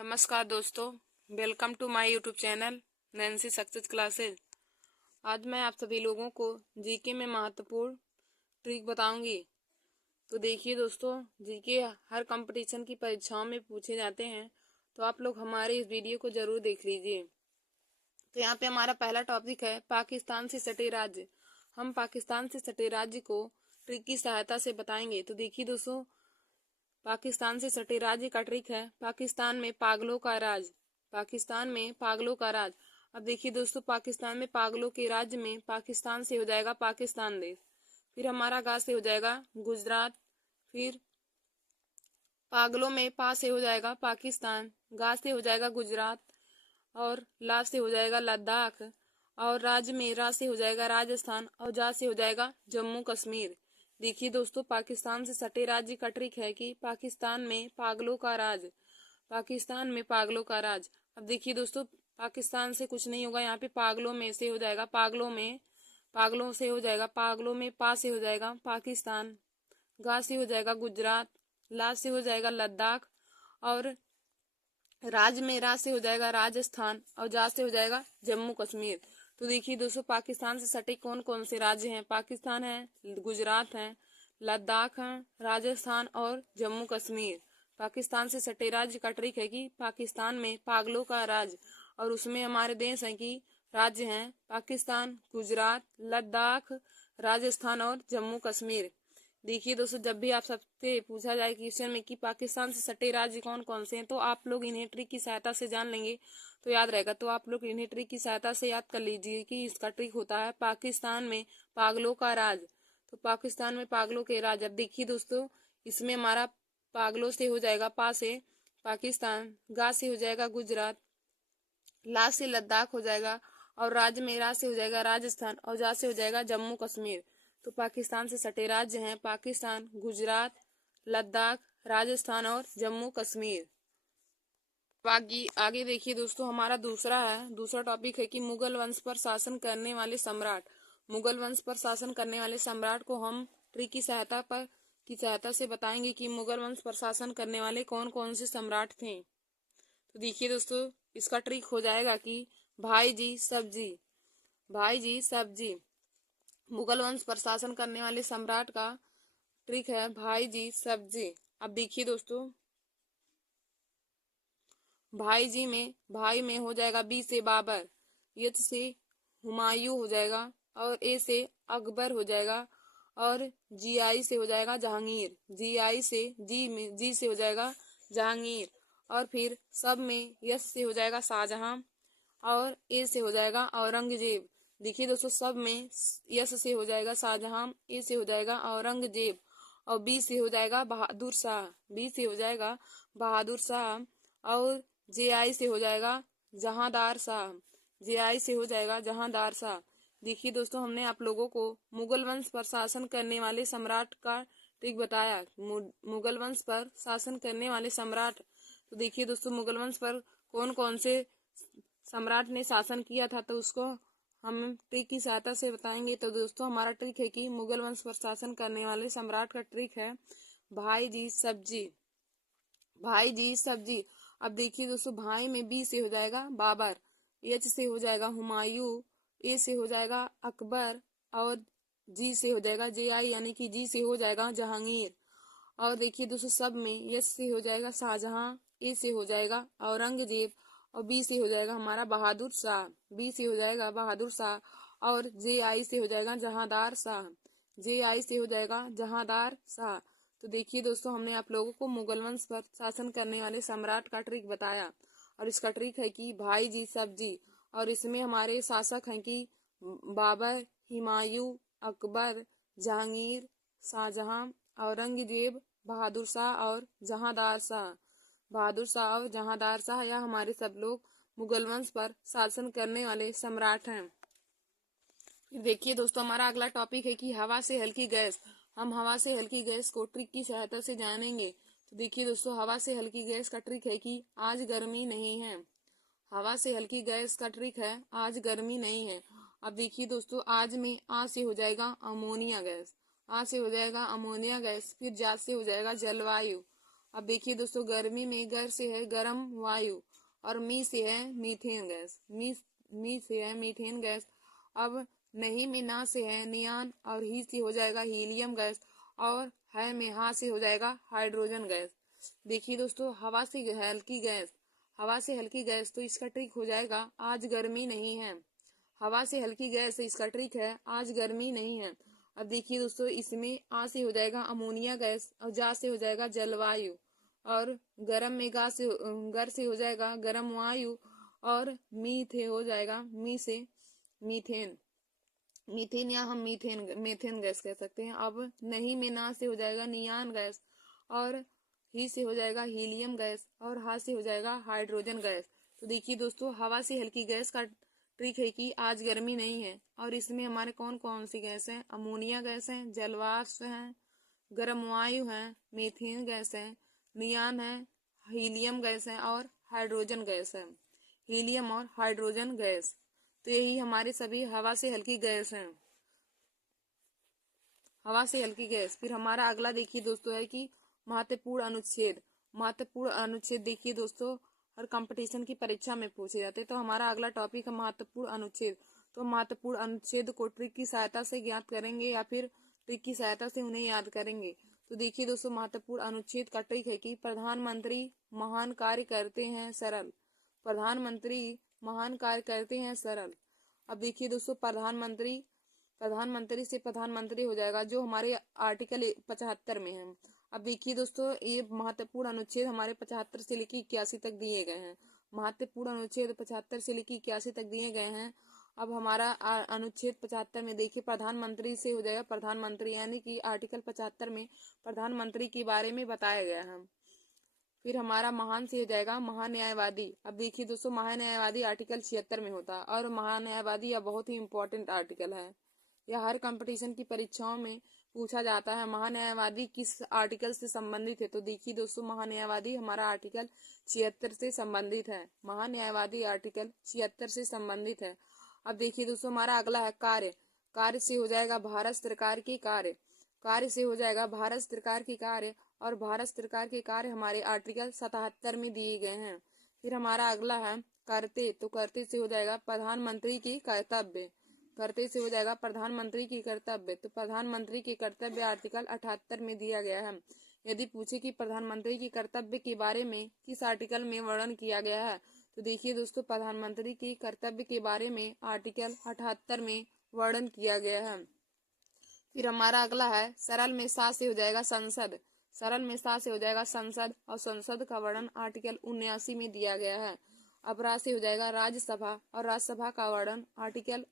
नमस्कार दोस्तों, welcome to my YouTube channel Nancy success classes. आज मैं आप सभी लोगों को जीके में महत्वपूर्ण ट्रिक बताऊंगी। तो देखिए दोस्तों, जीके हर कंपटीशन की परीक्षाओं में पूछे जाते हैं, तो आप लोग हमारे इस वीडियो को जरूर देख लीजिए। तो यहाँ पे हमारा पहला टॉपिक है पाकिस्तान से सटे राज्य। हम पाकिस्तान से सटे राज्य को ट्रिक की सहायता से बताएंगे। तो देखिए दोस्तों, पाकिस्तान से सटे राज्य का ट्रिक है पाकिस्तान में पागलों का राज। पाकिस्तान में पागलों का राज। अब देखिए दोस्तों, पाकिस्तान में पागलों के राज्य में पाकिस्तान से हो जाएगा पाकिस्तान देश, फिर हमारा गा से हो जाएगा गुजरात, फिर पागलों में पा से हो जाएगा पाकिस्तान, गा से हो जाएगा गुजरात, और ला से हो जाएगा लद्दाख, और राज्य में रा से हो जाएगा राजस्थान, और जा से हो जाएगा जम्मू कश्मीर। देखिए दोस्तों, पाकिस्तान से सटे राज्य का ट्रिक है कि पाकिस्तान में पागलों का राज। पाकिस्तान में पागलों का राज। अब देखिए दोस्तों, पाकिस्तान से कुछ नहीं होगा, यहाँ पे पागलों में से हो जाएगा, पागलों से हो जाएगा, पागलों में पा से हो जाएगा पाकिस्तान, गा से हो जाएगा गुजरात, ला से हो जाएगा लद्दाख, और राज्य में रा से हो जाएगा राजस्थान, और जा से हो जाएगा जम्मू कश्मीर। तो देखिए दोस्तों, पाकिस्तान से सटे कौन कौन से राज्य हैं? पाकिस्तान है, गुजरात है, लद्दाख है, राजस्थान और जम्मू कश्मीर। पाकिस्तान से सटे राज्य का ट्रिक है कि पाकिस्तान में पागलों का राज, और उसमें हमारे देश हैं कि राज्य हैं पाकिस्तान, गुजरात, लद्दाख, राजस्थान और जम्मू कश्मीर। देखिए दोस्तों, जब भी आप सबसे पूछा जाए क्वेश्चन में कि पाकिस्तान से सटे राज्य कौन कौन से हैं, तो आप लोग इन्हें ट्रिक की सहायता से जान लेंगे तो याद रहेगा। तो आप लोग इन्हें ट्रिक की सहायता से याद कर लीजिए कि इसका ट्रिक होता है पाकिस्तान में पागलों का राज। तो पाकिस्तान में पागलों के राज। अब देखिए दोस्तों, इसमें हमारा पागलों से हो जाएगा पा से पाकिस्तान, गा से हो जाएगा गुजरात, ला से लद्दाख हो जाएगा, और राज्य में रा से हो जाएगा राजस्थान, और जा से हो जाएगा जम्मू कश्मीर। तो पाकिस्तान से सटे राज्य हैं पाकिस्तान, गुजरात, लद्दाख, राजस्थान और जम्मू कश्मीर। बाकी आगे देखिए दोस्तों, हमारा दूसरा टॉपिक है कि मुगल वंश पर शासन करने वाले सम्राट। मुगल वंश पर शासन करने वाले सम्राट को हम ट्रिक की सहायता से बताएंगे कि मुगल वंश पर शासन करने वाले कौन कौन से सम्राट थे। तो देखिए दोस्तों, इसका ट्रिक हो जाएगा कि भाई जी सब्जी। मुगल वंश पर शासन करने वाले सम्राट का ट्रिक है भाई जी सब्जी। अब देखिए दोस्तों, भाई में हो जाएगा बी से बाबर, यच से हुमायूं हो जाएगा, और ए से अकबर हो जाएगा, और जी आई से हो जाएगा जहांगीर, जी से हो जाएगा जहांगीर, और फिर सब में यस से हो जाएगा शाहजहां, और ए से हो जाएगा औरंगजेब। देखिए दोस्तों, सब में यस से हो जाएगा शाहजहां, ए से हो जाएगा औरंगजेब, और बी से हो जाएगा बहादुर शाह, और जे आई से हो जाएगा जहांदार शाह। देखिए दोस्तों, हमने आप लोगों को मुगल वंश पर शासन करने वाले सम्राट का ट्रिक बताया। मुगल वंश पर शासन करने वाले सम्राट। तो देखिए दोस्तों, मुगल वंश पर कौन कौन से सम्राट ने शासन किया था, तो उसको हम ट्रिक की सहायता से बताएंगे। तो दोस्तों, हमारा ट्रिक है कि मुगल वंश पर शासन करने वाले सम्राट का ट्रिक है भाई जी सब्जी। अब देखिए दोस्तों, भाई में बी से हो जाएगा बाबर, एच से हो जाएगा हुमायूं, ए से हो जाएगा अकबर, और जी से हो जाएगा जे आई यानी कि जी से हो जाएगा जहांगीर, और देखिए दोस्तों, सब में यस से हो जाएगा शाहजहां, ए से हो जाएगा औरंगजेब, और बी से हो जाएगा हमारा बहादुर शाह, और जे आई से हो जाएगा जहांदार शाह। तो देखिए दोस्तों, हमने आप लोगों को मुगल वंश पर शासन करने वाले सम्राट का ट्रिक बताया, और इसका ट्रिक है कि भाई जी सब्जी, और इसमें हमारे शासक हैं कि बाबर, हुमायूं, अकबर, जहांगीर, शाहजहां, औरंगजेब, बहादुर शाह और जहांदार शाह या हमारे सब लोग मुगल वंश पर शासन करने वाले सम्राट हैं। देखिए दोस्तों, हमारा अगला टॉपिक है कि हवा से हल्की गैस। हम हवा से हल्की गैस को ट्रिक की सहायता से जानेंगे। तो देखिए दोस्तों, हवा से हल्की गैस का ट्रिक है कि आज गर्मी नहीं है। हवा से हल्की गैस का ट्रिक है आज गर्मी नहीं है। अब देखिए दोस्तों, आज में आ से हो जाएगा अमोनिया गैस, फिर जा से हो जाएगा जलवायु, अब देखिए दोस्तों, गर्मी में गर से है गर्म वायु और मी से है मीथेन गैस। मी से है मीथेन गैस। अब नहीं में ना से है नियान और ही से हो जाएगा हीलियम गैस और है में हा से हो जाएगा हाइड्रोजन गैस। देखिए दोस्तों, हवा से हल्की गैस तो इसका ट्रिक हो जाएगा आज गर्मी नहीं है। हवा से हल्की गैस इसका ट्रिक है आज गर्मी नहीं है। अब देखिए दोस्तों, इसमें आ से हो जाएगा अमोनिया गैस और जा से हो जाएगा जलवायु और गरम में गर से हो जाएगा गरम वायु और मी थे हो जाएगा मी से मीथेन। मीथेन या हम मीथेन गैस कह सकते हैं। अब नहीं में ना से हो जाएगा नियान गैस और ही से हो जाएगा हीलियम गैस और हा से हो जाएगा हाइड्रोजन गैस। तो देखिए दोस्तों, हवा से हल्की गैस का ट्रिक है कि आज गर्मी नहीं है और इसमें हमारे कौन कौन सी गैस है, अमोनिया गैस है, जलवाष्प है, गर्म वायु है, मीथेन गैस है, नियान है, हीलियम गैस है और हाइड्रोजन गैस है। हीलियम और हाइड्रोजन गैस, तो यही हमारे सभी हवा से हल्की गैस हैं। हवा से हल्की गैस। फिर हमारा अगला देखिए दोस्तों है कि महत्वपूर्ण अनुच्छेद। महत्वपूर्ण अनुच्छेद देखिए दोस्तों, हर कंपटीशन की परीक्षा में पूछे जाते हैं। तो हमारा अगला टॉपिक है महत्वपूर्ण अनुच्छेद। तो महत्वपूर्ण अनुच्छेद को ट्रिक की सहायता से ज्ञात करेंगे या फिर ट्रिक की सहायता से उन्हें याद करेंगे। तो देखिए दोस्तों, महत्वपूर्ण अनुच्छेद का ट्रिक है कि प्रधानमंत्री महान कार्य करते हैं सरल। प्रधानमंत्री महान कार्य करते हैं सरल। अब देखिए दोस्तों, प्रधानमंत्री से प्रधानमंत्री हो जाएगा जो हमारे आर्टिकल 75 में है। अब देखिए दोस्तों, ये महत्वपूर्ण अनुच्छेद हमारे 75 से लेकर 81 तक दिए गए हैं। महत्वपूर्ण अनुच्छेद 75 से लेकर 81 तक दिए गए हैं। अब हमारा अनुच्छेद 75 में देखिए प्रधानमंत्री से हो जाएगा प्रधानमंत्री, यानी कि आर्टिकल 75 में प्रधानमंत्री के बारे में बताया गया है। फिर हमारा महान से हो जाएगा महान्यायवादी। अब देखिए दोस्तों, महान्यायवादी आर्टिकल 76 में होता है और महान्यायवादी यह बहुत ही इंपॉर्टेंट आर्टिकल है। यह हर कंपटीशन की परीक्षाओं में पूछा जाता है महान्यायवादी किस आर्टिकल से संबंधित है। तो देखिए दोस्तों, महान्यायवादी हमारा आर्टिकल 76 से संबंधित है। महान्यायवादी आर्टिकल 76 से संबंधित है। अब देखिए दोस्तों, हमारा अगला है कार्य। कार्य से हो जाएगा भारत सरकार की कार्य। कार्य से हो जाएगा भारत सरकार की कार्य और भारत सरकार के कार्य हमारे आर्टिकल 77 में दिए गए हैं। फिर हमारा अगला है करते। तो करते से हो जाएगा प्रधानमंत्री की कर्तव्य। करते से हो जाएगा प्रधानमंत्री की कर्तव्य। तो प्रधानमंत्री के कर्तव्य आर्टिकल 78 में दिया गया है। यदि पूछे कि प्रधानमंत्री की कर्तव्य के बारे में किस आर्टिकल में वर्णन किया गया है, तो देखिए दोस्तों, प्रधानमंत्री की कर्तव्य के बारे में आर्टिकल 78 में वर्णन किया गया है। फिर हमारा अगला है सरल में सा से हो जाएगा संसद। सरल में सा से हो जाएगा संसद और संसद का वर्णन आर्टिकल 79 में दिया गया है। अब रा से हो जाएगा राज्यसभा और राज्यसभा का वर्णन आर्टिकल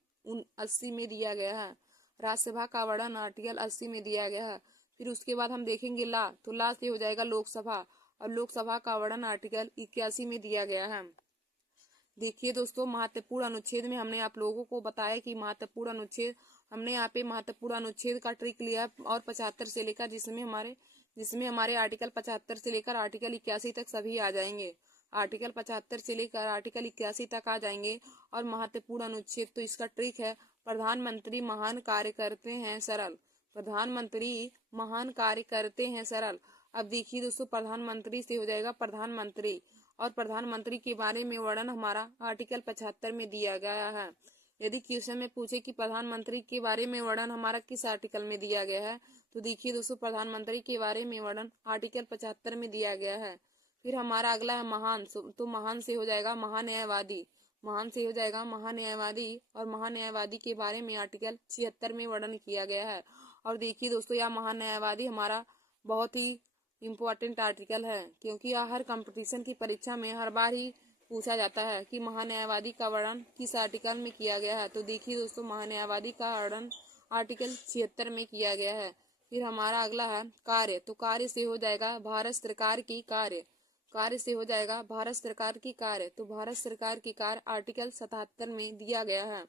80 में दिया गया है। राज्यसभा का वर्णन आर्टिकल 80 में दिया गया है। फिर उसके बाद हम देखेंगे ला। तो ला से हो जाएगा लोकसभा और लोकसभा का वर्णन आर्टिकल 81 में दिया गया है। देखिए दोस्तों, महत्वपूर्ण अनुच्छेद में हमने आप लोगों को बताया कि महत्वपूर्ण अनुच्छेद, हमने यहाँ पे महत्वपूर्ण अनुच्छेद का ट्रिक लिया और 75 से लेकर जिसमें हमारे आर्टिकल 75 से लेकर आर्टिकल 81 तक सभी आ जाएंगे। आर्टिकल 75 से लेकर आर्टिकल 81 तक आ जाएंगे। और महत्वपूर्ण अनुच्छेद तो इसका ट्रिक है प्रधानमंत्री महान कार्य करते हैं सरल। प्रधानमंत्री महान कार्य करते हैं सरल। अब देखिए दोस्तों, प्रधानमंत्री से हो जाएगा प्रधानमंत्री और प्रधानमंत्री के बारे में वर्णन हमारा आर्टिकल 75 में दिया गया है। यदि क्वेश्चन में पूछे कि प्रधानमंत्री के बारे में वर्णन हमारा किस आर्टिकल में दिया गया है, तो देखिए दोस्तों, प्रधानमंत्री के बारे में वर्णन आर्टिकल 75 में दिया गया है। फिर हमारा अगला है महान। तो महान से हो जाएगा महान्यायवादी। महान से हो जाएगा महान्यायवादी और महान्यायवादी के बारे में आर्टिकल 76 में वर्णन किया गया है। और देखिए दोस्तों, यह महान्यायवादी हमारा बहुत ही इम्पोर्टेंट आर्टिकल है, क्योंकि यह हर कंपटीशन की परीक्षा में हर बार ही पूछा जाता है कि महान्यायवादी का वर्णन किस आर्टिकल में किया गया है। तो देखिए दोस्तों, महान्यायवादी का वर्णन आर्टिकल 76 में किया गया है। फिर हमारा अगला है कार्य। तो कार्य से हो जाएगा भारत सरकार की कार्य। कार्य से हो जाएगा भारत सरकार की कार्य। तो भारत सरकार की कार्य आर्टिकल 77 में दिया गया है।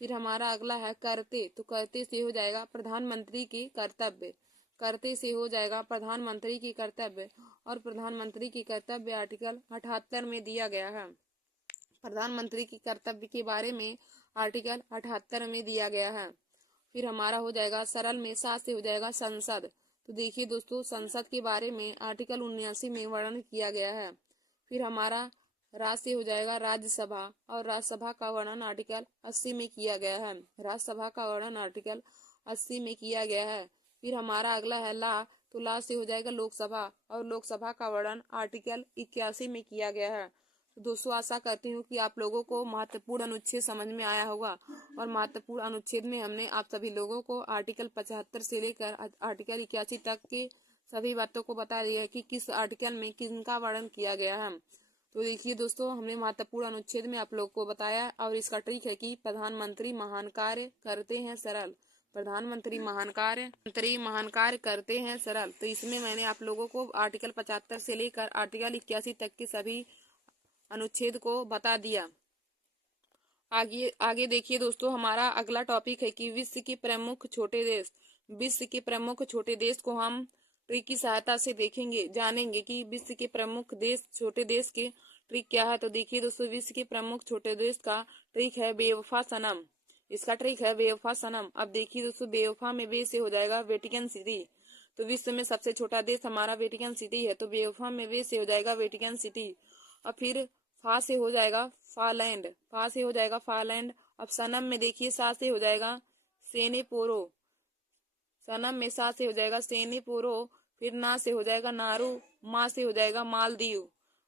फिर हमारा अगला है करते। तो करते से हो जाएगा प्रधानमंत्री की कर्तव्य। करते से हो जाएगा प्रधानमंत्री की कर्तव्य और प्रधानमंत्री की कर्तव्य आर्टिकल 78 में दिया गया है। प्रधानमंत्री की कर्तव्य के बारे में आर्टिकल 78 में दिया गया है। फिर हमारा हो जाएगा सरल में सा से हो जाएगा संसद। तो देखिए दोस्तों, संसद के बारे में आर्टिकल 79 में वर्णन किया गया है। फिर हमारा राज्य हो जाएगा राज्यसभा, और राज्यसभा का वर्णन आर्टिकल 80 में किया गया है। राज्यसभा का वर्णन आर्टिकल 80 में किया गया है। फिर हमारा अगला है ला, तो ला से हो जाएगा लोकसभा, और लोकसभा का वर्णन आर्टिकल 81 में किया गया है। तो दोस्तों, आशा करती हूँ कि आप लोगों को महत्वपूर्ण अनुच्छेद समझ में आया होगा। और महत्वपूर्ण अनुच्छेद में हमने आप सभी लोगों को आर्टिकल 75 से लेकर आर्टिकल 81 तक के सभी बातों को बता दिया है कि किस आर्टिकल में किनका वर्णन किया गया है। तो देखिए दोस्तों, हमने महत्वपूर्ण अनुच्छेद में आप लोग को बताया, और इसका ट्रिक है कि प्रधानमंत्री महान कार्य करते हैं सरल। प्रधानमंत्री महान कार्य करते हैं सरल। तो इसमें मैंने आप लोगों को आर्टिकल 75 से लेकर आर्टिकल 81 तक के सभी अनुच्छेद को बता दिया। आगे आगे देखिए दोस्तों, हमारा अगला टॉपिक है कि विश्व के प्रमुख छोटे देश। विश्व के प्रमुख छोटे देश को हम ट्रिक की सहायता से देखेंगे, जानेंगे कि विश्व के प्रमुख देश छोटे देश के ट्रिक क्या है। तो देखिए दोस्तों, विश्व के प्रमुख छोटे देश का ट्रिक है बेवफा सनम। इसका ट्रिक है बेवफा सनम। अब देखिए दोस्तों, बेवफा में बे से हो जाएगा वेटिकन सिटी। तो विश्व में सबसे छोटा देश हमारा वेटिकन सिटी है, तो बेवफा में बे से हो जाएगा वेटिकन सिटी। और फिर फा से हो जाएगा फालैंड, फा से हो जाएगा फालैंड। अब सनम में देखिए सा से हो जाएगा सेनेपोरो, सनम में सा से हो जाएगा सेनेपोरो। फिर ना से हो जाएगा नारू, माँ से हो जाएगा मालदीव,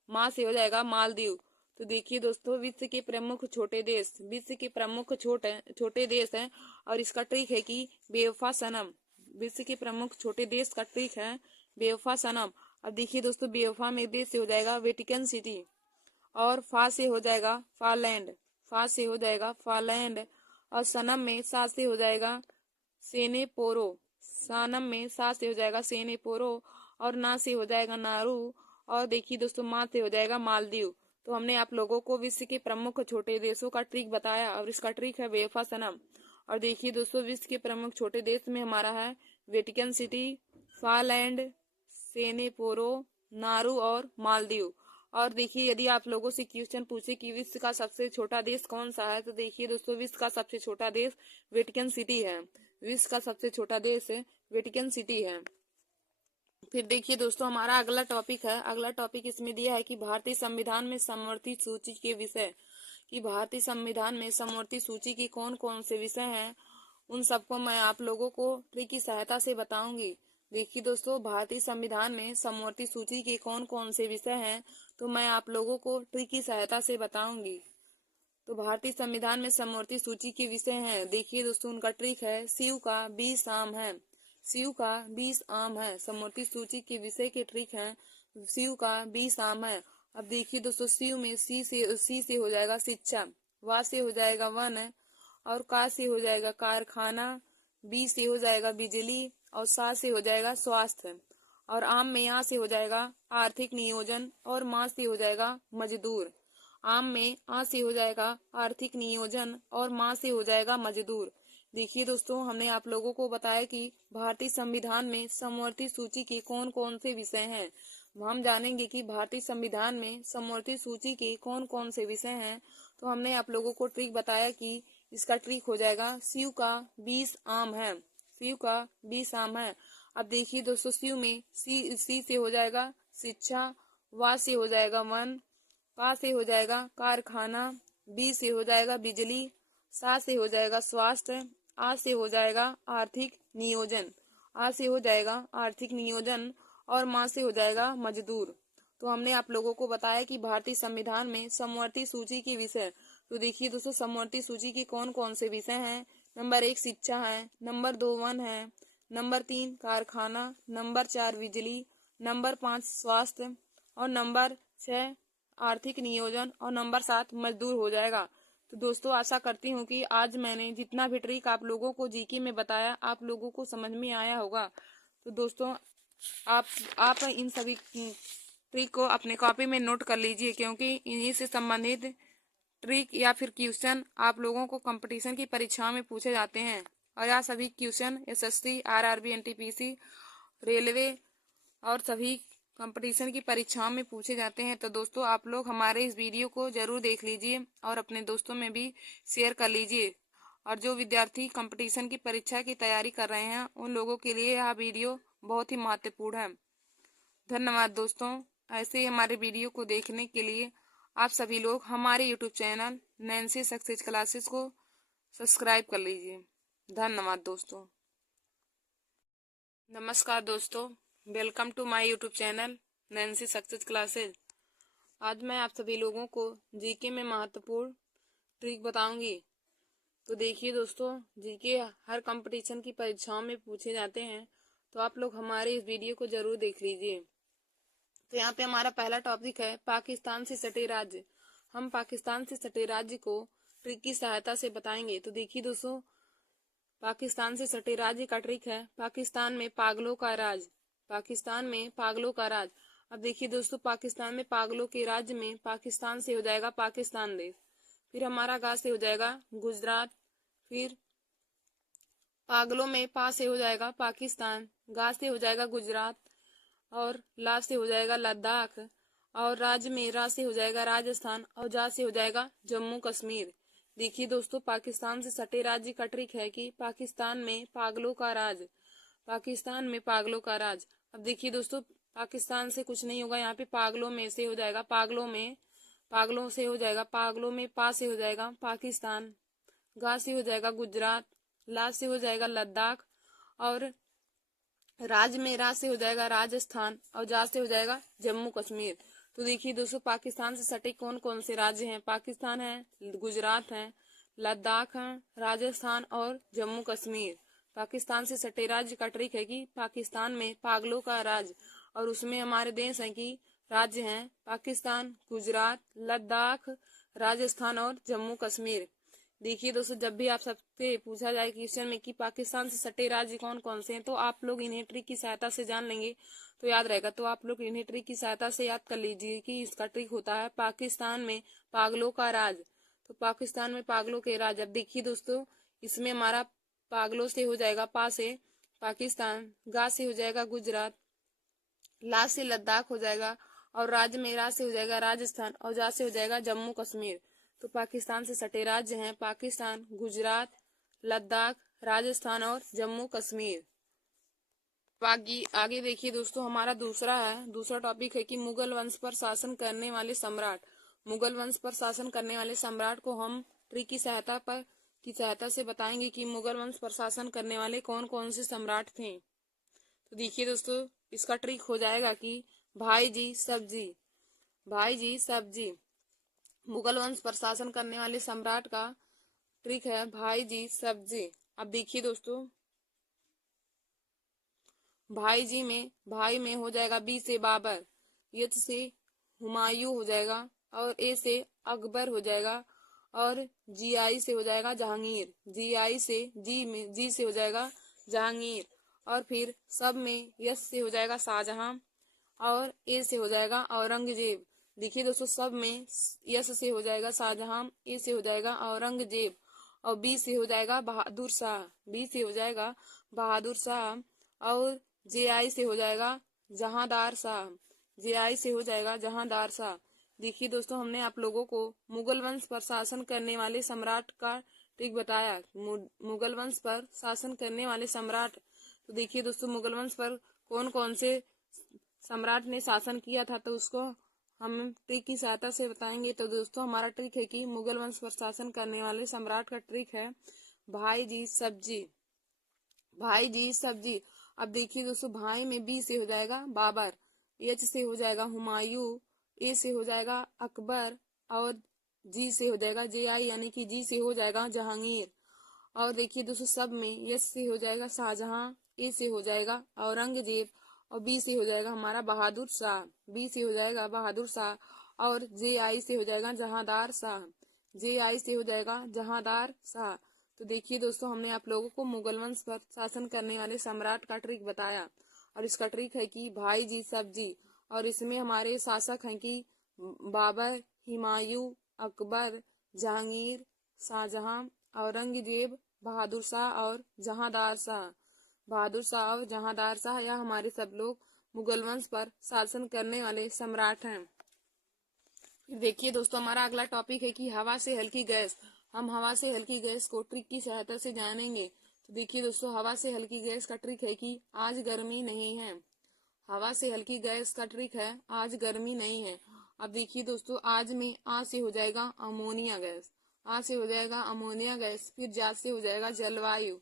माँ से हो जाएगा मालदीव। तो देखिए दोस्तों, विश्व के प्रमुख छोटे देश, विश्व के प्रमुख छोटे देश हैं, और इसका ट्रिक है कि बेवफा सनम। विश्व के प्रमुख छोटे देश का ट्रिक है बेवफा सनम। अब देखिए दोस्तों, बेवफा में देश से हो जाएगा वेटिकन सिटी, और फा से हो जाएगा फालैंड, फा से हो जाएगा फालैंड। और सनम में सा से हो जाएगा सेनेपोरो, सनम में सा से हो जाएगा सेनेपोरो। और ना से हो जाएगा नारू। और देखिए दोस्तों, मा से हो जाएगा मालदीव। तो हमने आप लोगों को विश्व के प्रमुख छोटे देशों का ट्रिक बताया, और इसका ट्रिक है बेवफा सनम। और देखिए दोस्तों, विश्व के प्रमुख छोटे देश में हमारा है वेटिकन सिटी, फालैंड, सेनेपोरो, नारू और मालदीव। और देखिए, यदि आप लोगों से क्वेश्चन पूछे कि विश्व का सबसे छोटा देश कौन सा है, तो देखिए दोस्तों, विश्व का सबसे छोटा देश वेटिकन सिटी है। विश्व का सबसे छोटा देश वेटिकन सिटी है। फिर देखिए दोस्तों, हमारा अगला टॉपिक है, अगला टॉपिक इसमें दिया है कि भारतीय संविधान में समवर्ती सूची के विषय, कि भारतीय संविधान में समवर्ती सूची के कौन कौन से विषय हैं, उन सबको मैं आप लोगों को ट्रिक की सहायता से बताऊंगी। देखिए दोस्तों, भारतीय संविधान में समवर्ती सूची के कौन कौन से विषय हैं, तो मैं आप लोगों को ट्रिक की सहायता से बताऊंगी। तो भारतीय संविधान में समवर्ती सूची के विषय हैं, देखिए दोस्तों, उनका ट्रिक है शिव का 20 आम है, शिव का 20 आम है। समवर्ती सूची के विषय के ट्रिक है शिव का 20 आम है। अब देखिए दोस्तों, शिव में सी से हो जाएगा शिक्षा, वा से हो जाएगा वन, और का से हो जाएगा कारखाना, बी से हो जाएगा बिजली, और सा से हो जाएगा स्वास्थ्य। और आम में यहाँ से हो जाएगा आर्थिक नियोजन, और माँ से हो जाएगा मजदूर। आम में आ से हो जाएगा आर्थिक नियोजन, और माँ से हो जाएगा मजदूर। देखिए दोस्तों, हमने आप लोगों को बताया कि भारतीय संविधान में समवर्ती सूची के कौन कौन से विषय हैं। हम जानेंगे कि भारतीय संविधान में समवर्ती सूची के कौन कौन से विषय हैं। तो हमने आप लोगों को ट्रिक बताया कि इसका ट्रिक हो जाएगा शिव का 20 आम है, शिव का 20 आम है। अब देखिए दोस्तों, शिव में सी से हो जाएगा शिक्षा, वा से हो जाएगा वन, का से हो जाएगा कारखाना, बी से हो जाएगा बिजली, सा से हो जाएगा स्वास्थ्य, आ से हो जाएगा आर्थिक नियोजन, आ से हो जाएगा आर्थिक नियोजन, और माँ से हो जाएगा मजदूर। तो हमने आप लोगों को बताया कि भारतीय संविधान में समवर्ती सूची के विषय। तो देखिए दोस्तों, समवर्ती सूची के कौन कौन से विषय हैं। नंबर 1 शिक्षा है, नंबर 2 वन है, नंबर 3 कारखाना, नंबर 4 बिजली, नंबर 5 स्वास्थ्य, और नंबर 6 आर्थिक नियोजन, और नंबर 7 मजदूर हो जाएगा। तो दोस्तों, आशा करती हूँ कि आज मैंने जितना भी ट्रिक आप लोगों को जीके में बताया, आप लोगों को समझ में आया होगा। तो दोस्तों, आप इन सभी ट्रिक को अपने कॉपी में नोट कर लीजिए, क्योंकि इन्हीं से संबंधित ट्रिक या फिर क्वेश्चन आप लोगों को कंपटीशन की परीक्षाओं में पूछे जाते हैं। और यह सभी question SSC, RRB, NTPC, railway और सभी कंपटीशन की परीक्षाओं में पूछे जाते हैं। तो दोस्तों, आप लोग हमारे इस वीडियो को जरूर देख लीजिए, और अपने दोस्तों में भी शेयर कर लीजिए। और जो विद्यार्थी कंपटीशन की परीक्षा की तैयारी कर रहे हैं, उन लोगों के लिए यह वीडियो बहुत ही महत्वपूर्ण है। धन्यवाद दोस्तों। ऐसे ही हमारे वीडियो को देखने के लिए आप सभी लोग हमारे YouTube channel Nancy success classes को सब्सक्राइब कर लीजिए। धन्यवाद दोस्तों। नमस्कार दोस्तों, welcome to my YouTube channel Nancy success classes. आज मैं आप सभी लोगों को जीके में महत्वपूर्ण ट्रिक बताऊंगी। तो देखिए दोस्तों, जीके हर कंपटीशन की परीक्षाओं में पूछे जाते हैं, तो आप लोग हमारे इस वीडियो को जरूर देख लीजिए। तो यहाँ पे हमारा पहला टॉपिक है पाकिस्तान से सटे राज्य। हम पाकिस्तान से सटे राज्य को ट्रिक की सहायता से बताएंगे। तो देखिए दोस्तों, पाकिस्तान से सटे राज्य का ट्रिक है पाकिस्तान में पागलों का राज। पाकिस्तान में पागलों का राज। अब देखिए दोस्तों, पाकिस्तान में पागलों के राज्य में पाकिस्तान से हो जाएगा पाकिस्तान देश, फिर हमारा गा से हो जाएगा गुजरात, फिर पागलों में पा से हो जाएगा पाकिस्तान, गा से हो जाएगा गुजरात, और ला से हो जाएगा लद्दाख, और राज्य में रा से हो जाएगा राजस्थान, और जा से हो जाएगा जम्मू कश्मीर। देखिए दोस्तों, पाकिस्तान से सटे राज्य का ट्रिक है कि पाकिस्तान में पागलों का राज। पाकिस्तान में पागलों का राज। अब देखिए दोस्तों, पाकिस्तान से कुछ नहीं होगा, यहाँ पे पागलों में से हो जाएगा पागलों में, पागलों से हो जाएगा पागलों में, पा से हो जाएगा पाकिस्तान, गा से हो जाएगा गुजरात, ला से हो जाएगा लद्दाख, और राज्य में रा से हो जाएगा राजस्थान, और जा से हो जाएगा जम्मू कश्मीर। तो देखिए दोस्तों, पाकिस्तान से सटे कौन कौन से राज्य हैं। पाकिस्तान है, गुजरात है, लद्दाख है, राजस्थान और जम्मू कश्मीर। पाकिस्तान से सटे राज्य का ट्रिक है कि पाकिस्तान में पागलों का राज, और उसमें हमारे देश हैं कि राज्य हैं पाकिस्तान, गुजरात, लद्दाख, राजस्थान और जम्मू कश्मीर। देखिए दोस्तों, जब भी आप सबसे पूछा जाए क्वेश्चन में कि पाकिस्तान से सटे राज्य कौन कौन से हैं, तो आप लोग इन्हें ट्रिक की सहायता से जान लेंगे तो याद रहेगा। तो आप लोग इन्हें ट्रिक की सहायता से याद कर लीजिए कि इसका ट्रिक होता है पाकिस्तान में पागलों का राज। तो पाकिस्तान में पागलों के राज। अब देखिए दोस्तों, इसमें हमारा पागलों से हो जाएगा पा से पाकिस्तान, गा से हो जाएगा गुजरात, ला से लद्दाख हो जाएगा, और राज्य में रा से हो जाएगा राजस्थान, और जा से हो जाएगा जम्मू कश्मीर। तो पाकिस्तान से सटे राज्य हैं पाकिस्तान, गुजरात, लद्दाख, राजस्थान और जम्मू कश्मीर। आगे देखिए दोस्तों, हमारा दूसरा टॉपिक है कि मुगल वंश पर शासन करने वाले सम्राट। मुगल वंश पर शासन करने वाले सम्राट को हम ट्रिक की सहायता से बताएंगे कि मुगल वंश पर शासन करने वाले कौन कौन से सम्राट थे। तो देखिए दोस्तों, इसका ट्रिक हो जाएगा कि भाई जी सब्जी। भाई जी सब्जी मुगल वंश पर शासन करने वाले सम्राट का ट्रिक है भाई जी सब्जी। अब देखिए दोस्तों, भाई में हो जाएगा बी से बाबर, यच से हुमायूं हो जाएगा, और ए से अकबर हो जाएगा, और जी आई से हो जाएगा जहांगीर। जी से हो जाएगा जहांगीर, और फिर सब में यस से हो जाएगा शाहजहां, और ए से हो जाएगा औरंगजेब। देखिए दोस्तों, सब में यस से हो जाएगा शाहजहां, ए से हो जाएगा औरंगजेब, और बी से हो जाएगा बहादुर शाह। बी से हो जाएगा बहादुर शाह, और जे आई से हो जाएगा जहांदार शाह। जे आई से हो जाएगा जहांदार शाह। देखिए दोस्तों, हमने आप लोगों को मुगल वंश पर शासन करने वाले सम्राट का ट्रिक बताया। मुगल वंश पर शासन करने वाले सम्राट। तो देखिए दोस्तों, मुगल वंश पर कौन कौन से सम्राट ने शासन किया था, तो उसको हम ट्रिक की सहायता से बताएंगे। तो दोस्तों, हमारा ट्रिक है कि मुगल वंश पर शासन करने वाले सम्राट का ट्रिक है भाई जी सब्जी। भाई जी सब्जी। अब देखिए दोस्तों, भाई में बी से हो जाएगा बाबर, एच से हो जाएगा हुमायूं, ए से हो जाएगा अकबर, और जी से हो जाएगा जे आई यानी कि जी से हो जाएगा जहांगीर। और देखिए दोस्तों, सब में यस से हो जाएगा शाहजहां, ए से हो जाएगा औरंगजेब, और बी से हो जाएगा हमारा बहादुर शाह। बी से हो जाएगा बहादुर शाह, और जे आई से हो जाएगा जहांदार शाह। जे आई से हो जाएगा जहांदार शाह। तो देखिए दोस्तों, हमने आप लोगों को मुगल वंश पर शासन करने वाले सम्राट का ट्रिक बताया, और इसका ट्रिक है कि भाई जी सब्जी, और इसमें हमारे शासक हैं कि बाबर, हुमायूं, अकबर, जहांगीर, शाहजहां, औरंगजेब, बहादुर शाह और जहांदार शाह। बहादुर शाह और जहांदार शाह या हमारे सब लोग मुगल वंश पर शासन करने वाले सम्राट हैं। देखिए दोस्तों, हमारा अगला टॉपिक है कि हवा से हल्की गैस। हम हवा से हल्की गैस को ट्रिक की सहायता से जानेंगे। तो देखिए दोस्तों, हवा से हल्की गैस का ट्रिक है कि आज गर्मी नहीं है। हवा से हल्की गैस का ट्रिक है, आज गर्मी नहीं है। अब देखिए दोस्तों, आज में आ से हो जाएगा अमोनिया गैस, आ से हो जाएगा अमोनिया गैस, फिर जा से हो जाएगा जलवायु।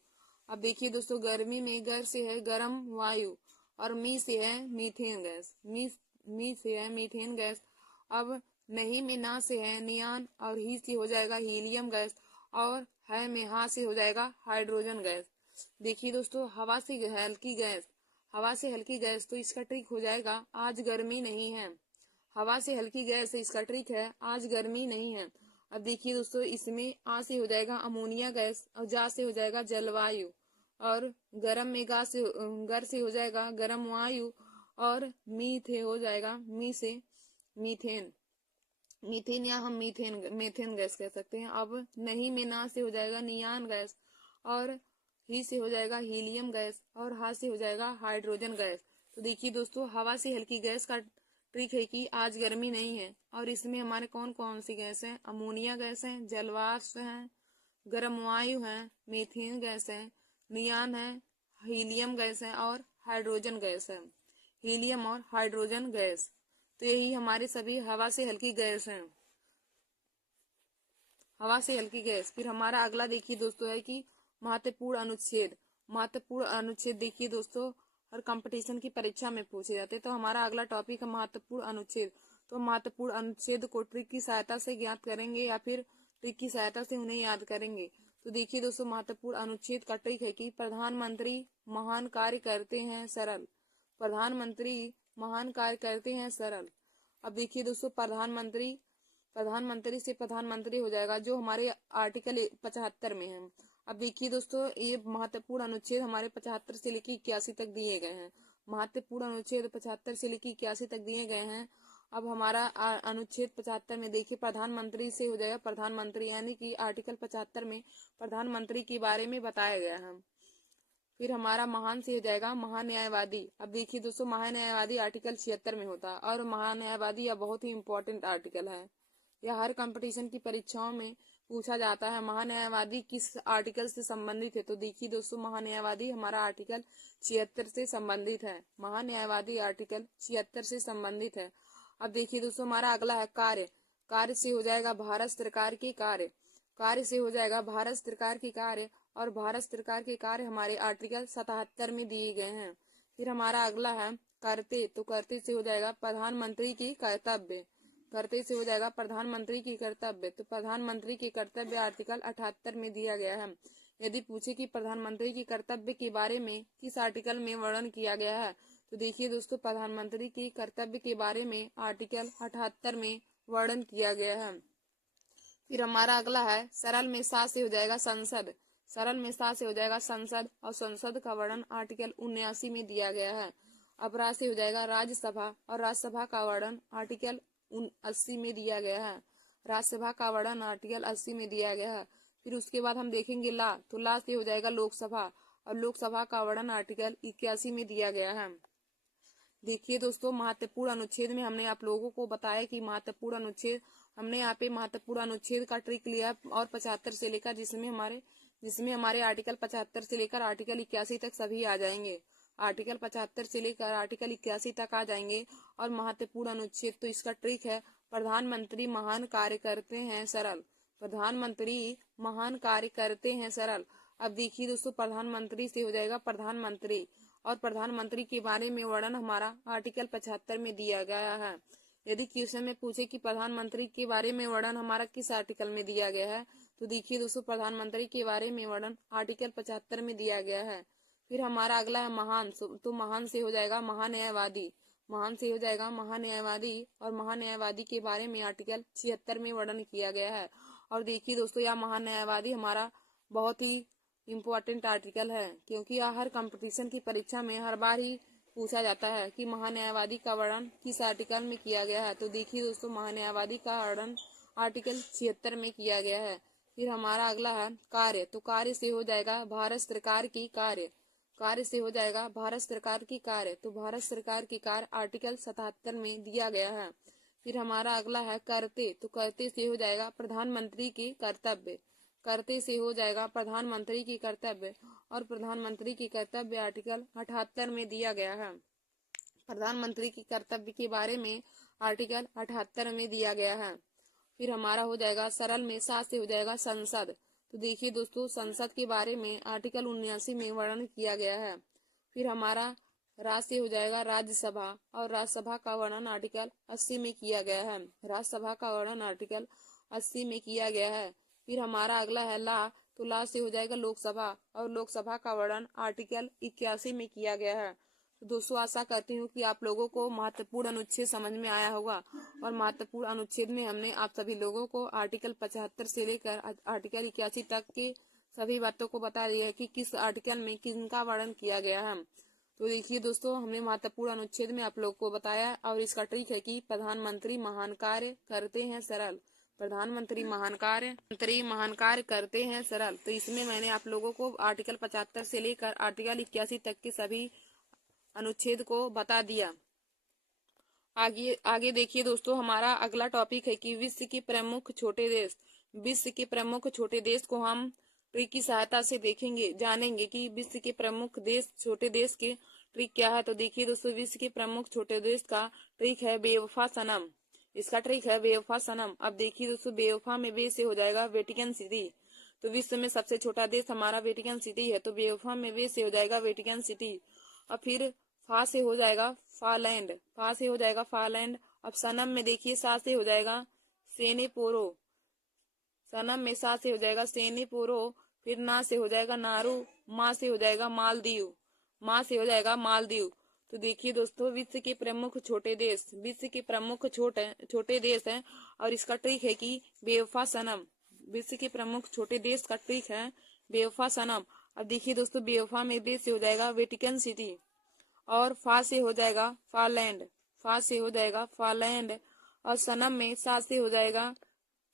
अब देखिए दोस्तों, गर्मी में गर से है गर्म वायु, और मी से है मीथेन गैस, मी से है मीथेन गैस। अब नहीं में ना से है नियान, और ही से हो जाएगा हीलियम गैस, और है में हा से हो जाएगा हाइड्रोजन गैस। देखिए दोस्तों, हवा से हल्की गैस, हवा से हल्की गैस, तो इसका ट्रिक हो जाएगा आज गर्मी नहीं है। हवा से हल्की गैस है, इसका ट्रिक है आज गर्मी नहीं है। अब देखिए दोस्तों, इसमें आ से हो जाएगा अमोनिया गैस, और जा से हो जाएगा जलवायु, और गरम में गर से हो जाएगा गरम वायु, और मीथे हो जाएगा मी से मीथेन, मीथेन या हम मीथेन गैस कह सकते हैं। अब नहीं में ना से हो जाएगा नियान गैस, और ही से हो जाएगा हीलियम गैस, और हा से हो जाएगा हाइड्रोजन गैस। तो देखिए दोस्तों, हवा से हल्की गैस का ट्रिक है कि आज गर्मी नहीं है, और इसमें हमारे कौन कौन सी गैस है, अमोनिया गैस है, जलवाष्प है, गर्म वायु है, मीथेन गैस है, नियान है, हीलियम गैस है, और हाइड्रोजन गैस है, हीलियम और हाइड्रोजन गैस। तो यही हमारे सभी हवा से हल्की गैस हैं, हवा से हल्की गैस। फिर हमारा अगला देखिए दोस्तों है कि महत्वपूर्ण अनुच्छेद। महत्वपूर्ण अनुच्छेद देखिए दोस्तों, हर कंपटीशन की परीक्षा में पूछे जाते हैं। तो हमारा अगला टॉपिक है महत्वपूर्ण अनुच्छेद। तो महत्वपूर्ण अनुच्छेद को ट्रिक की सहायता से ज्ञात करेंगे, या फिर ट्रिक की सहायता से उन्हें याद करेंगे। तो देखिए दोस्तों, महत्वपूर्ण अनुच्छेद का ट्रिक है कि प्रधानमंत्री महान कार्य करते हैं सरल, प्रधानमंत्री महान कार्य करते हैं सरल। अब देखिए दोस्तों, प्रधानमंत्री से प्रधानमंत्री हो जाएगा, जो हमारे आर्टिकल 75 में है। अब देखिए दोस्तों, ये महत्वपूर्ण अनुच्छेद हमारे 75 से लेकर 81 तक दिए गए हैं। महत्वपूर्ण अनुच्छेद 75 से लेकर 81 तक दिए गए हैं। अब हमारा अनुच्छेद 75 में देखिए, प्रधानमंत्री से हो जाएगा प्रधानमंत्री, यानी कि आर्टिकल 75 में प्रधानमंत्री के बारे में बताया गया है। फिर हमारा महान से हो जाएगा महान्यायवादी। अब देखिए दोस्तों, महान्यायवादी आर्टिकल 76 में होता है, और महान्यायवादी यह बहुत ही इंपॉर्टेंट आर्टिकल है। यह हर कंपटीशन की परीक्षाओं में पूछा जाता है, महान्यायवादी किस आर्टिकल से संबंधित है। तो देखिए दोस्तों, महान्यायवादी हमारा आर्टिकल 76 से संबंधित है, महान्यायवादी आर्टिकल 76 से संबंधित है। अब देखिए दोस्तों, हमारा अगला है कार्य। कार्य से हो जाएगा भारत सरकार के कार्य, कार्य से हो जाएगा भारत सरकार के कार्य, और भारत सरकार के कार्य हमारे आर्टिकल 77 में दिए गए हैं। फिर हमारा अगला है करते। तो करते से हो जाएगा प्रधानमंत्री की कर्तव्य, करते से हो जाएगा प्रधानमंत्री की कर्तव्य। तो प्रधानमंत्री के कर्तव्य आर्टिकल 78 में दिया गया है। यदि पूछे कि प्रधानमंत्री की कर्तव्य के बारे में किस आर्टिकल में वर्णन किया गया है, तो देखिए दोस्तों, प्रधानमंत्री की कर्तव्य के बारे में आर्टिकल 78 में वर्णन किया गया है। फिर हमारा अगला है सरल में सा से हो जाएगा संसद, सरल में सा से हो जाएगा संसद, और संसद का वर्णन आर्टिकल 79 में दिया गया है। अब रा से हो जाएगा राज्यसभा, और राज्यसभा का वर्णन आर्टिकल 80 में दिया गया है, राज्यसभा का वर्णन आर्टिकल 80 में दिया गया है। फिर उसके बाद हम देखेंगे ला। तो ला से हो जाएगा लोकसभा, और लोकसभा का वर्णन आर्टिकल 81 में दिया गया है। देखिए दोस्तों, महत्वपूर्ण अनुच्छेद में हमने आप लोगों को बताया कि महत्वपूर्ण अनुच्छेद, हमने यहाँ पे महत्वपूर्ण अनुच्छेद का ट्रिक लिया, और 75 से लेकर जिसमें हमारे आर्टिकल 75 से लेकर आर्टिकल 81 तक सभी आ जाएंगे, आर्टिकल 75 से लेकर आर्टिकल 81 तक आ जाएंगे। और महत्वपूर्ण अनुच्छेद, तो इसका ट्रिक है प्रधानमंत्री महान कार्य करते हैं सरल, प्रधानमंत्री महान कार्य करते हैं सरल। अब देखिए दोस्तों, प्रधानमंत्री से हो जाएगा प्रधानमंत्री, और प्रधानमंत्री के बारे में वर्णन हमारा आर्टिकल 75 में दिया गया है। यदि क्वेश्चन में पूछे कि प्रधानमंत्री के बारे में वर्णन हमारा किस आर्टिकल में दिया गया है, तो देखिए दोस्तों, प्रधानमंत्री के बारे में वर्णन आर्टिकल 75 में दिया गया है। फिर हमारा अगला है महान। तो महान से हो जाएगा महान्यायवादी, महान से हो जाएगा महान्यायवादी, और महान्यायवादी के बारे में आर्टिकल 76 में वर्णन किया गया है। और देखिए दोस्तों, यह महान्यायवादी हमारा बहुत ही इम्पोर्टेंट आर्टिकल है, क्योंकि यह हर कंपटीशन की परीक्षा में हर बार ही पूछा जाता है कि महान्यायवादी का वर्णन किस आर्टिकल में किया गया है। तो देखिए दोस्तों, महान्यायवादी का वर्णन आर्टिकल 76 में किया गया है। फिर हमारा अगला है कार्य। तो कार्य से हो जाएगा भारत सरकार की कार्य, कार्य से हो जाएगा भारत सरकार की कार्य। तो भारत सरकार की कार्य आर्टिकल 77 में दिया गया है। फिर हमारा अगला है करते। तो करते से हो जाएगा प्रधानमंत्री की कर्तव्य, करते से हो जाएगा प्रधानमंत्री की कर्तव्य, और प्रधानमंत्री की कर्तव्य आर्टिकल 78 में दिया गया है। प्रधानमंत्री की कर्तव्य के बारे में आर्टिकल 78 में दिया गया है। फिर हमारा हो जाएगा सरल में सा से हो जाएगा संसद। तो देखिए दोस्तों, संसद के बारे में आर्टिकल 79 में वर्णन किया गया है। फिर हमारा राज से हो जाएगा राज्यसभा, और राज्यसभा का वर्णन आर्टिकल 80 में किया गया है। राज्यसभा का वर्णन आर्टिकल 80 में किया गया है। फिर हमारा अगला है ला, तो ला से हो जाएगा लोकसभा, और लोकसभा का वर्णन आर्टिकल 81 में किया गया है। तो दोस्तों, आशा करती हूँ कि आप लोगों को महत्वपूर्ण अनुच्छेद समझ में आया होगा, और महत्वपूर्ण अनुच्छेद में हमने आप सभी लोगों को आर्टिकल 75 से लेकर आर्टिकल 81 तक के सभी बातों को बता दिया है कि किस आर्टिकल में किनका वर्णन किया गया है। तो देखिए दोस्तों, हमने महत्वपूर्ण अनुच्छेद में आप लोग को बताया, और इसका ट्रिक है कि प्रधानमंत्री महान कार्य करते हैं सरल। प्रधानमंत्री महान कार्य करते हैं सरल। तो इसमें मैंने आप लोगों को आर्टिकल 75 से लेकर आर्टिकल 81 तक के सभी अनुच्छेद को बता दिया। आगे देखिए दोस्तों, हमारा अगला टॉपिक है कि विश्व के प्रमुख छोटे देश। विश्व के प्रमुख छोटे देश को हम ट्रिक की सहायता से देखेंगे, जानेंगे कि विश्व के प्रमुख देश छोटे देश के ट्रिक क्या है। तो देखिए दोस्तों, विश्व के प्रमुख छोटे देश का ट्रिक है बेवफा सनम। इसका ट्रिक है बेवफा सनम। अब देखिए दोस्तों, बेवफा में बे से हो जाएगा वेटिकन सिटी। तो विश्व में सबसे छोटा देश हमारा वेटिकन सिटी है, तो बेवफा में बे से हो जाएगा वेटिकन सिटी। और फिर फा से हो जाएगा फालैंड, फा से हो जाएगा फालैंड। अब सनम में देखिए सा से हो जाएगा सेनेपोरो, सनम में सा से हो जाएगा सेनेपोरो। फिर ना से हो जाएगा नारू, माँ से हो जाएगा मालदीव, माँ से हो जाएगा मालदीव। तो देखिए दोस्तों, विश्व के प्रमुख छोटे देश, विश्व के प्रमुख छोटे देश हैं, और इसका ट्रिक है कि बेवफा सनम। विश्व के प्रमुख छोटे देश का ट्रिक है बेवफा सनम। अब देखिए दोस्तों, बेवफा में बे से हो जाएगा वेटिकन सिटी, और फा से हो जाएगा फालैंड, फा से हो जाएगा फालैंड। और सनम में सा से हो जाएगा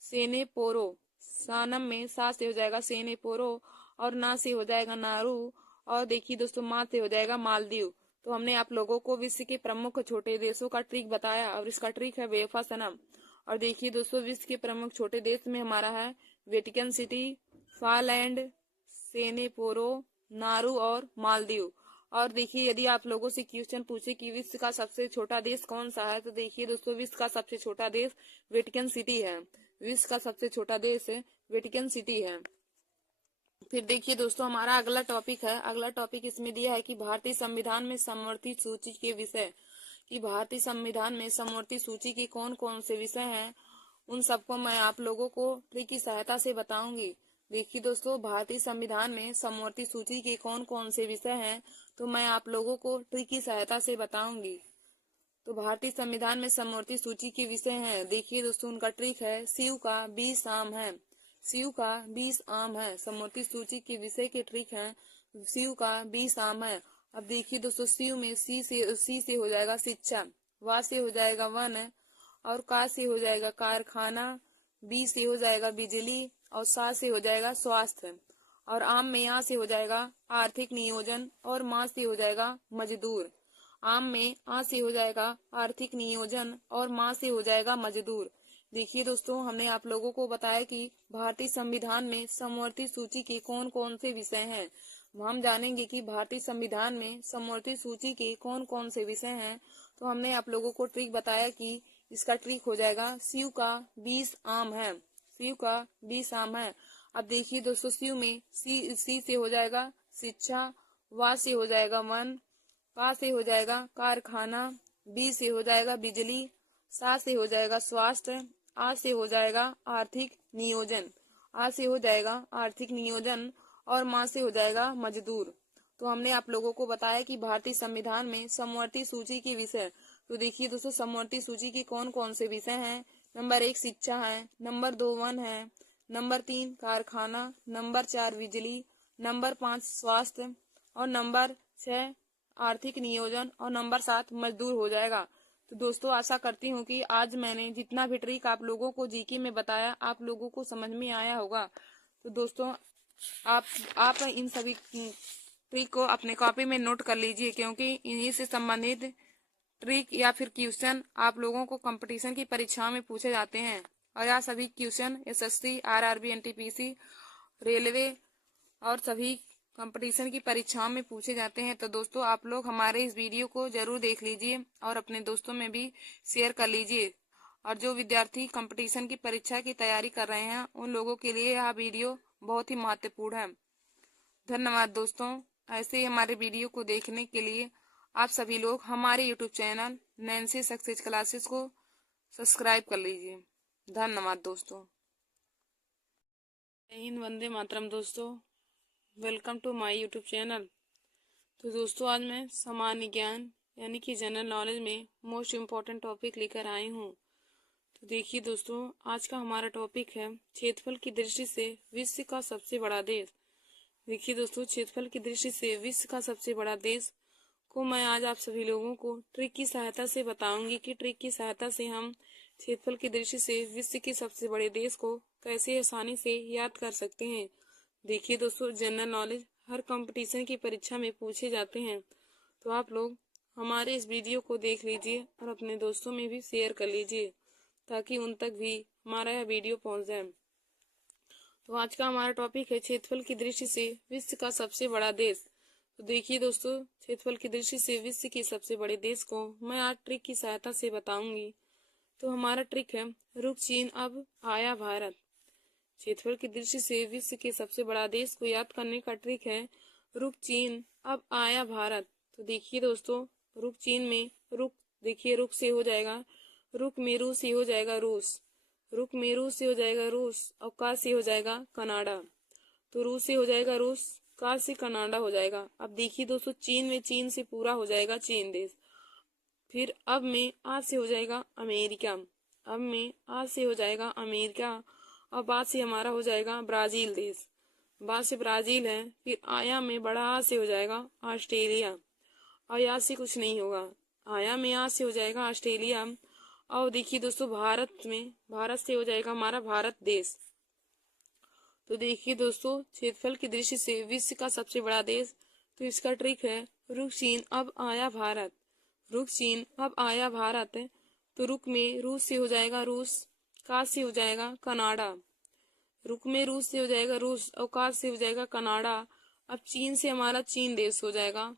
सेनेपोरो, सनम में सा से हो जाएगा सेनेपोरो। और ना से हो जाएगा नारू। और देखिए दोस्तों, माँ से हो जाएगा मालदीव। तो हमने आप लोगों को विश्व के प्रमुख छोटे देशों का ट्रिक बताया, और इसका ट्रिक है बेवफा सनम। और देखिए दोस्तों, विश्व के प्रमुख छोटे देश में हमारा है वेटिकन सिटी, फालैंड, सेनेपोरो, नारू और मालदीव। और देखिए, यदि आप लोगों से क्वेश्चन पूछे कि विश्व का सबसे छोटा देश कौन सा है, तो देखिए दोस्तों, विश्व का सबसे छोटा देश वेटिकन सिटी है। विश्व का सबसे छोटा देश वेटिकन सिटी है। फिर देखिए दोस्तों, हमारा अगला टॉपिक है, अगला टॉपिक इसमें दिया है कि भारतीय संविधान में समवर्ती सूची के विषय, कि भारतीय संविधान में समवर्ती सूची के कौन कौन से विषय हैं, उन सबको मैं आप लोगों को ट्रिक की सहायता से बताऊंगी। देखिए दोस्तों, भारतीय संविधान में समवर्ती सूची के कौन कौन से विषय हैं, तो मैं आप लोगों को ट्रिक की सहायता से बताऊंगी। तो भारतीय संविधान में समवर्ती सूची के विषय हैं, देखिए दोस्तों, उनका ट्रिक है शिव का 20 आम है, शिव का 20 आम है। समवर्ती सूची के विषय के ट्रिक है शिव का 20 आम है। अब देखिए दोस्तों, शिव में सी से हो जाएगा शिक्षा, वा से हो जाएगा वन, और का से हो जाएगा कारखाना, बी से हो जाएगा बिजली, और सा से हो जाएगा स्वास्थ्य। और आम में आ से हो जाएगा आर्थिक नियोजन, और माँ से हो जाएगा मजदूर। आम में आ से हो जाएगा आर्थिक नियोजन, और माँ से हो जाएगा मजदूर। देखिए दोस्तों, हमने आप लोगों को बताया कि भारतीय संविधान में समवर्ती सूची के कौन कौन से विषय हैं। हम जानेंगे कि भारतीय संविधान में समवर्ती सूची के कौन कौन से विषय हैं। तो हमने आप लोगों को ट्रिक बताया कि इसका ट्रिक हो जाएगा शिव का 20 आम है, शिव का 20 आम है। अब देखिए दोस्तों, शिव में सी से हो जाएगा शिक्षा, वा से हो जाएगा वन, का से हो जाएगा कारखाना, बी से हो जाएगा बिजली, सा से हो जाएगा स्वास्थ्य, आ से हो जाएगा आर्थिक नियोजन, आ से हो जाएगा आर्थिक नियोजन, और माँ से हो जाएगा मजदूर। तो हमने आप लोगों को बताया कि भारतीय संविधान में समवर्ती सूची के विषय। तो देखिए दोस्तों, समवर्ती सूची के कौन कौन से विषय हैं। नंबर 1 शिक्षा है, नंबर 2 वन है, नंबर 3 कारखाना, नंबर 4 बिजली, नंबर 5 स्वास्थ्य, और नंबर 6 आर्थिक नियोजन, और नंबर 7 मजदूर हो जाएगा। तो दोस्तों, आशा करती हूँ कि आज मैंने जितना भी ट्रिक आप लोगों को जीके में बताया, आप लोगों को समझ में आया होगा। तो दोस्तों, आप इन सभी ट्रिक को अपने कॉपी में नोट कर लीजिए, क्योंकि इन्हीं से संबंधित ट्रिक या फिर क्वेश्चन आप लोगों को कंपटीशन की परीक्षाओं में पूछे जाते हैं। और यह सभी question SSC, RRB, NTPC railway और सभी कंपटीशन की परीक्षाओं में पूछे जाते हैं। तो दोस्तों आप लोग हमारे इस वीडियो को जरूर देख लीजिए और अपने दोस्तों में भी शेयर कर लीजिए। और जो विद्यार्थी कंपटीशन की परीक्षा की तैयारी कर रहे हैं उन लोगों के लिए यह वीडियो बहुत ही महत्वपूर्ण है। धन्यवाद दोस्तों। ऐसे ही हमारे वीडियो को देखने के लिए आप सभी लोग हमारे YouTube channel Nancy success classes को सब्सक्राइब कर लीजिए। धन्यवाद दोस्तों। जय हिंद, वंदे मातरम। दोस्तों welcome to my YouTube channel. तो दोस्तों आज मैं सामान्य ज्ञान यानी कि जनरल नॉलेज में मोस्ट इम्पोर्टेंट टॉपिक लेकर आई हूँ। तो देखिए दोस्तों आज का हमारा टॉपिक है क्षेत्रफल की दृष्टि से विश्व का सबसे बड़ा देश। देखिए दोस्तों क्षेत्रफल की दृष्टि से विश्व का सबसे बड़ा देश को मैं आज आप सभी लोगों को ट्रिक की सहायता से बताऊंगी कि ट्रिक की सहायता से हम क्षेत्रफल की दृष्टि से विश्व के सबसे बड़े देश को कैसे आसानी से याद कर सकते हैं। देखिए दोस्तों जनरल नॉलेज हर कंपटीशन की परीक्षा में पूछे जाते हैं। तो आप लोग हमारे इस वीडियो को देख लीजिए और अपने दोस्तों में भी शेयर कर लीजिए ताकि उन तक भी हमारा यह वीडियो पहुंच जाए। तो आज का हमारा टॉपिक है क्षेत्रफल की दृष्टि से विश्व का सबसे बड़ा देश। तो देखिए दोस्तों क्षेत्रफल की दृष्टि से विश्व के सबसे बड़े देश को मैं आज ट्रिक की सहायता से बताऊंगी। तो हमारा ट्रिक है रुक चीन अब आया भारत। क्षेत्रफल की दृष्टि से विश्व के सबसे बड़ा देश को याद करने का ट्रिक है रुक चीन अब आया भारत। तो देखिए दोस्तों रुक चीन में रुक, देखिए रुक से हो जाएगा रुक में रूस से हो जाएगा रूस, रुक में रूस से हो जाएगा रूस और का से हो जाएगा कनाडा। तो रूस से हो जाएगा रूस, का से कनाडा हो जाएगा। अब देखिए दोस्तों चीन में चीन से पूरा हो जाएगा चीन देश। फिर अब में आ से हो जाएगा अमेरिका, अब में आ से हो जाएगा अमेरिका और बाद से हमारा हो जाएगा ब्राजील देश, बाद से ब्राजील है। फिर आया में बड़ा आ से हो जाएगा ऑस्ट्रेलिया और यहाँ से कुछ नहीं होगा, आया में आ से हो जाएगा ऑस्ट्रेलिया। और देखिए दोस्तों भारत में भारत से हो जाएगा हमारा भारत देश। तो देखिए दोस्तों क्षेत्रफल की दृष्टि से विश्व का सबसे बड़ा देश, तो इसका ट्रिक है रुक चीन अब आया भारत, रुक चीन अब आया भारत। तो रुक में रूस से हो जाएगा रूस, का से हो जाएगा कनाडा, रुक में रूस से हो जाएगा रूस और का से हो जाएगा कनाडा। अब चीन से हमारा चीन देश हो जाएगा।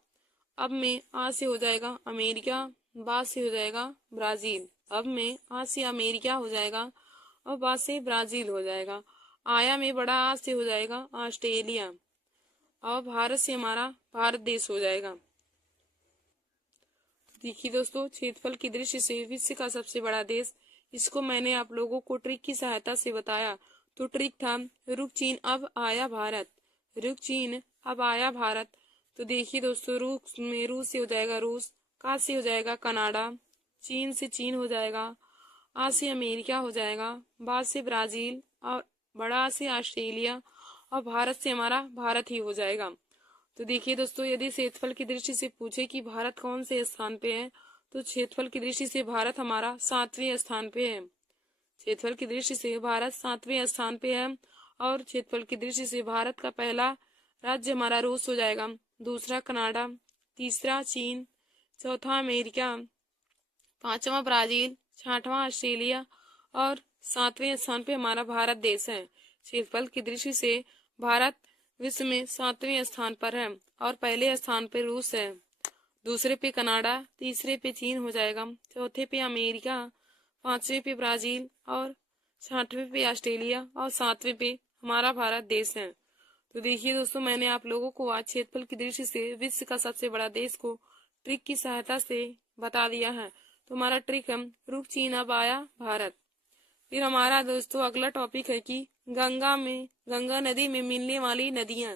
अब में आ से हो जाएगा अमेरिका, बाद से हो जाएगा ब्राजील, अब में आ से अमेरिका हो जाएगा और बाद से ब्राजील हो जाएगा। आया में बड़ा आ से हो जाएगा ऑस्ट्रेलिया और भारत से हमारा भारत देश हो जाएगा। देखिए दोस्तों क्षेत्रफल की दृष्टि से विश्व का सबसे बड़ा देश, इसको मैंने आप लोगों को ट्रिक की सहायता से बताया। तो ट्रिक था रुक चीन अब आया भारत, रुक चीन अब आया भारत। तो देखिए दोस्तों रूस में रूस से हो जाएगा रूस, का से हो जाएगा कनाडा, चीन से चीन हो जाएगा, आ से अमेरिका हो जाएगा, बाद से ब्राजील और बड़ा से ऑस्ट्रेलिया और भारत से हमारा भारत ही हो जाएगा। तो देखिए दोस्तों यदि क्षेत्रफल की दृष्टि से पूछे कि भारत कौन से स्थान पे है, तो क्षेत्रफल की दृष्टि से भारत हमारा 7वें स्थान पे है। क्षेत्रफल की दृष्टि से भारत 7वें स्थान पे है। और क्षेत्रफल की दृष्टि से भारत का पहला राज्य हमारा रूस हो जाएगा, दूसरा कनाडा, तीसरा चीन, चौथा अमेरिका, पांचवा ब्राजील, छठवां ऑस्ट्रेलिया और 7वें स्थान पे हमारा भारत देश है। क्षेत्रफल की दृष्टि से भारत विश्व में 7वें स्थान पर है और पहले स्थान पे रूस है, दूसरे पे कनाडा, तीसरे पे चीन हो जाएगा, चौथे पे अमेरिका, पांचवे पे ब्राजील और छठवें पे ऑस्ट्रेलिया और 7वें पे हमारा भारत देश है। तो देखिए दोस्तों मैंने आप लोगों को आज क्षेत्रफल की दृष्टि से विश्व का सबसे बड़ा देश को ट्रिक की सहायता से बता दिया है। तो हमारा ट्रिक है रुक चीन अब आया भारत। फिर हमारा दोस्तों अगला टॉपिक है कि गंगा नदी में मिलने वाली नदियां,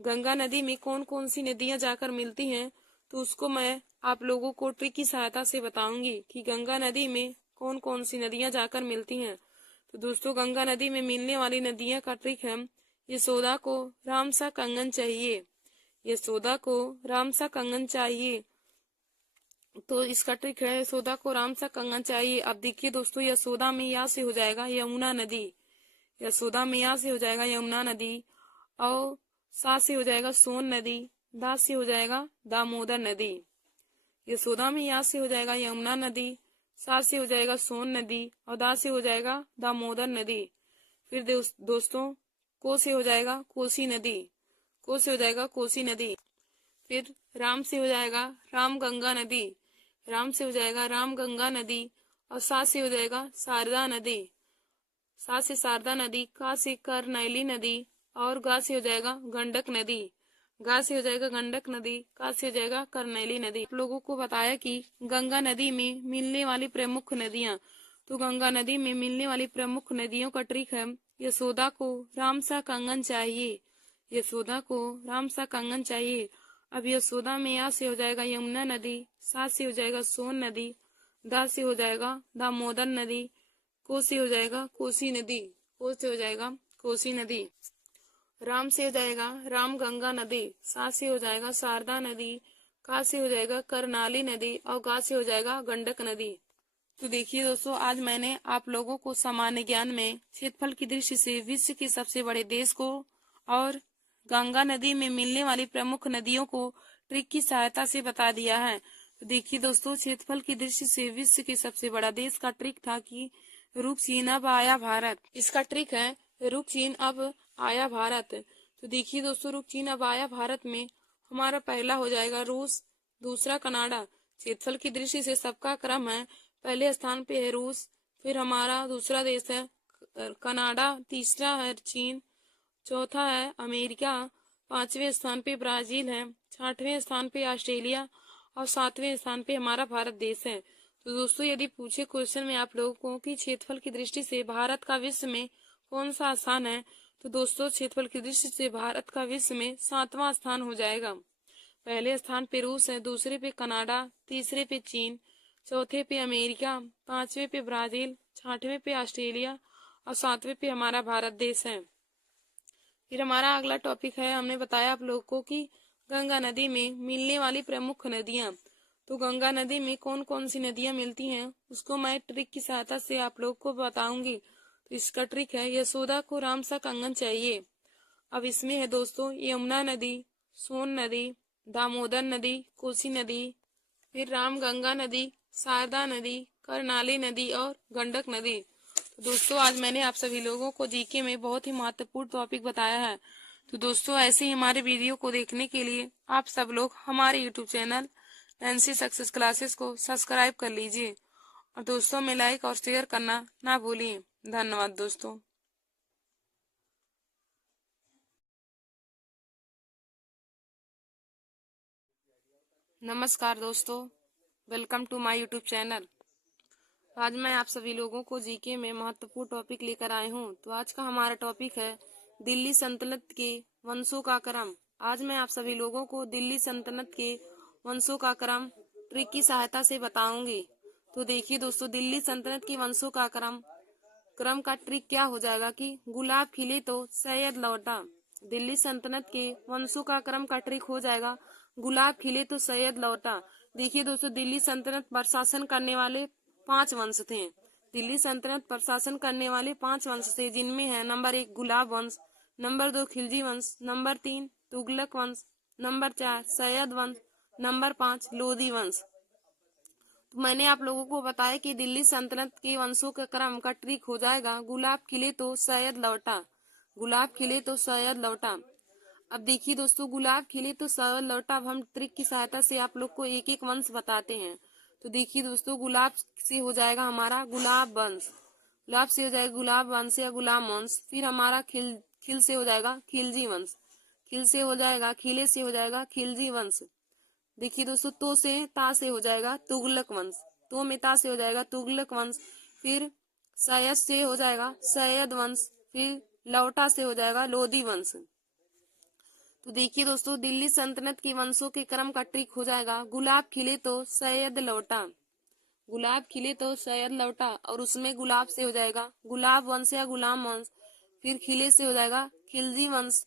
गंगा नदी में कौन कौन सी नदियां जाकर मिलती हैं, तो उसको मैं आप लोगों को ट्रिक की सहायता से बताऊंगी कि गंगा नदी में कौन कौन सी नदियां जाकर मिलती हैं। तो दोस्तों गंगा नदी में मिलने वाली नदियां का ट्रिक है यशोदा को राम सा कंगन चाहिए, यशोदा को राम सा कंगन चाहिए। तो इसका ट्रिक है यशोदा को राम सा कंगन चाहिए। अब देखिए दोस्तों यशोदा में या से हो जाएगा यमुना नदी, यशोदा में या से हो जाएगा यमुना नदी और सा से हो जाएगा सोन नदी, दा से हो जाएगा दामोदर नदी। यशोदा में या से हो जाएगा यमुना नदी, सा से हो जाएगा सोन नदी और दा से हो जाएगा दामोदर नदी। फिर दोस्तों को से हो जाएगा कोसी नदी, को से हो जाएगा कोसी नदी। फिर राम से हो जाएगा राम गंगा नदी, राम से हो जाएगा राम गंगा नदी। और सा से हो जाएगा शारदा नदी, सा से शारदा नदी। का से करनैली नदी। और गा से हो जाएगा गंडक नदी, गा से हो जाएगा गंडक नदी। का से हो जाएगा करनैली नदी। आप लोगों को बताया कि गंगा नदी में मिलने वाली प्रमुख नदियां, तो गंगा नदी में मिलने वाली प्रमुख नदियों का ट्रिक है, यशोदा को राम सा कंगन चाहिए, यशोदा को राम सा कंगन चाहिए। अब यशोदा में या से हो जाएगा यमुना नदी, सा से हो जाएगा सोन नदी, दा से हो जाएगा दामोदर नदी, को से हो जाएगा कोसी नदी, को से हो जाएगा कोसी नदी। राम से हो जाएगा राम गंगा नदी, सा से हो जाएगा शारदा नदी, का से हो जाएगा करनाली नदी। और गा से हो जाएगा गंडक नदी। तो देखिए दोस्तों, आज मैंने आप लोगों को सामान्य ज्ञान में क्षेत्रफल की दृष्टि से विश्व के सबसे बड़े देश को और गंगा नदी में मिलने वाली प्रमुख नदियों को ट्रिक की सहायता से बता दिया है। तो देखिए दोस्तों, क्षेत्रफल की दृष्टि से विश्व के सबसे बड़ा देश का ट्रिक था कि रुक चीन अब आया भारत। इसका ट्रिक है रुक चीन अब आया भारत। तो देखिए दोस्तों, रुक चीन अब आया भारत में हमारा पहला हो जाएगा रूस, दूसरा कनाडा। क्षेत्रफल की दृष्टि से सबका क्रम है, पहले स्थान पे है रूस, फिर हमारा दूसरा देश है कनाडा, तीसरा है चीन, चौथा है अमेरिका, पांचवें स्थान पे ब्राजील है, छठवें स्थान पे ऑस्ट्रेलिया और सातवें स्थान पे हमारा भारत देश है। तो दोस्तों, यदि पूछे क्वेश्चन में आप लोगों को कि क्षेत्रफल की दृष्टि से भारत का विश्व में कौन सा स्थान है, तो दोस्तों क्षेत्रफल की दृष्टि से भारत का विश्व में 7वां स्थान हो जाएगा। पहले स्थान पे रूस है, दूसरे पे कनाडा, तीसरे पे चीन, चौथे पे अमेरिका, पांचवे पे ब्राजील, छठवें पे ऑस्ट्रेलिया और सातवें पे हमारा भारत देश है। फिर हमारा अगला टॉपिक है, हमने बताया आप लोगों को कि गंगा नदी में मिलने वाली प्रमुख नदियां। तो गंगा नदी में कौन कौन सी नदियां मिलती हैं उसको मैं ट्रिक की सहायता से आप लोग को बताऊंगी। तो इसका ट्रिक है यशोदा को राम सा कंगन चाहिए। अब इसमें है दोस्तों यमुना नदी, सोन नदी, दामोदर नदी, कोसी नदी, फिर राम गंगा नदी, शारदा नदी, करनाली नदी और गंडक नदी। तो दोस्तों, आज मैंने आप सभी लोगों को जीके में बहुत ही महत्वपूर्ण टॉपिक बताया है। तो दोस्तों, ऐसे ही हमारे वीडियो को देखने के लिए आप सब लोग हमारे YouTube channel Nancy success classes को सब्सक्राइब कर लीजिए और दोस्तों में लाइक और शेयर करना ना भूलिए। धन्यवाद दोस्तों। नमस्कार दोस्तों, welcome to my YouTube channel. आज मैं आप सभी लोगों को जीके में महत्वपूर्ण टॉपिक लेकर आए हूँ। तो आज का हमारा टॉपिक है दिल्ली सल्तनत के वंशों का क्रम। आज मैं आप सभी लोगों को दिल्ली सल्तनत के वंशों का क्रम ट्रिक की सहायता से बताऊंगी। तो देखिए दोस्तों, दिल्ली सल्तनत के वंशों का क्रम का ट्रिक क्या हो जाएगा कि गुलाब खिले तो सैयद लौटा। दिल्ली सल्तनत के वंशों का क्रम का ट्रिक हो जाएगा गुलाब खिले तो सैयद लौटा। देखिए दोस्तों, दिल्ली सल्तनत पर शासन करने वाले 5 वंश थे। दिल्ली सल्तनत पर शासन करने वाले 5 वंश थे, जिनमें है नंबर 1 गुलाब वंश, नंबर 2 खिलजी वंश, नंबर 3 तुगलक वंश, नंबर 4 सैयद वंश, नंबर 5 लोधी वंश। तो मैंने आप लोगों को बताया कि दिल्ली सल्तनत के वंशों के क्रम का ट्रिक हो जाएगा गुलाब खिले तो सैयद लौटा, गुलाब खिले तो सैयद लौटा। अब देखिए दोस्तों, गुलाब खिले तो सैयद लौटा। अब हम ट्रिक की सहायता से आप लोग को एक एक वंश बताते हैं। तो देखिए दोस्तों, गुलाब से हो जाएगा हमारा गुलाब वंश, गुलाब से हो जाएगा गुलाब वंश या गुलाम वंश। फिर हमारा खिल से हो जाएगा खिलजी वंश, खिल से हो जाएगा खिले से हो जाएगा खिलजी वंश। देखिए दोस्तों, तो से ता से हो जाएगा तुगलक वंश, तो में ता से हो जाएगा तुगलक वंश। फिर सैयद से हो जाएगा सैयद वंश, फिर लौटा से हो जाएगा लोधी वंश। तो देखिए दोस्तों, दिल्ली सल्तनत के वंशों के क्रम का ट्रिक हो जाएगा गुलाब खिले तो सैयद लौटा, गुलाब खिले तो सैयद लौटा। और उसमें गुलाब से हो जाएगा गुलाब वंश या गुलाम वंश, फिर खिले से हो जाएगा खिलजी वंश,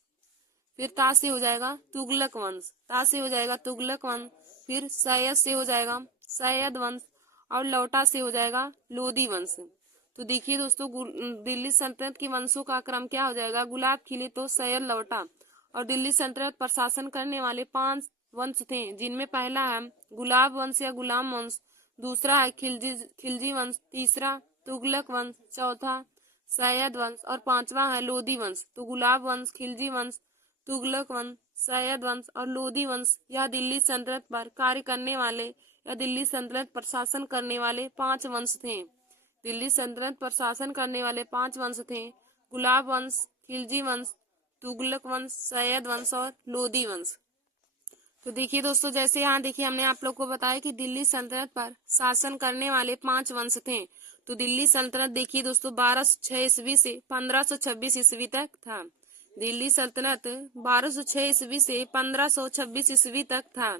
फिर ता से हो जाएगा तुगलक वंश, ता से हो जाएगा तुगलक वंश, फिर सैयद से हो जाएगा सैयद वंश और लौटा से हो जाएगा लोधी वंश। तो देखिए दोस्तों, दिल्ली सल्तनत के वंशों का क्रम क्या हो जाएगा गुलाब खिले तो सैयद लौटा। और दिल्ली सल्तनत पर शासन करने वाले 5 वंश थे, जिनमें पहला है गुलाब वंश या गुलाम वंश, दूसरा है खिलजी वंश, तीसरा तुगलक वंश, चौथा सैयद वंश और पांचवा है लोधी वंश। तो गुलाब वंश, खिलजी वंश, तुगलक वंश, सैयद वंश और लोधी वंश यह दिल्ली सल्तनत पर कार्य करने वाले या दिल्ली सल्तनत पर शासन करने वाले 5 वंश थे। दिल्ली सल्तनत पर शासन करने वाले 5 वंश थे। गुलाब वंश, खिलजी वंश, तुगलक वंश, सैयद वंश और लोधी वंश। तो देखिए दोस्तों, जैसे यहाँ देखिए हमने आप लोग को बताया कि दिल्ली सल्तनत पर शासन करने वाले 5 वंश थे। तो दिल्ली सल्तनत देखिए दोस्तों 1206 ईस्वी से 1526 ईस्वी तक था। दिल्ली सल्तनत 1206 ईस्वी से 1526 ईस्वी तक था।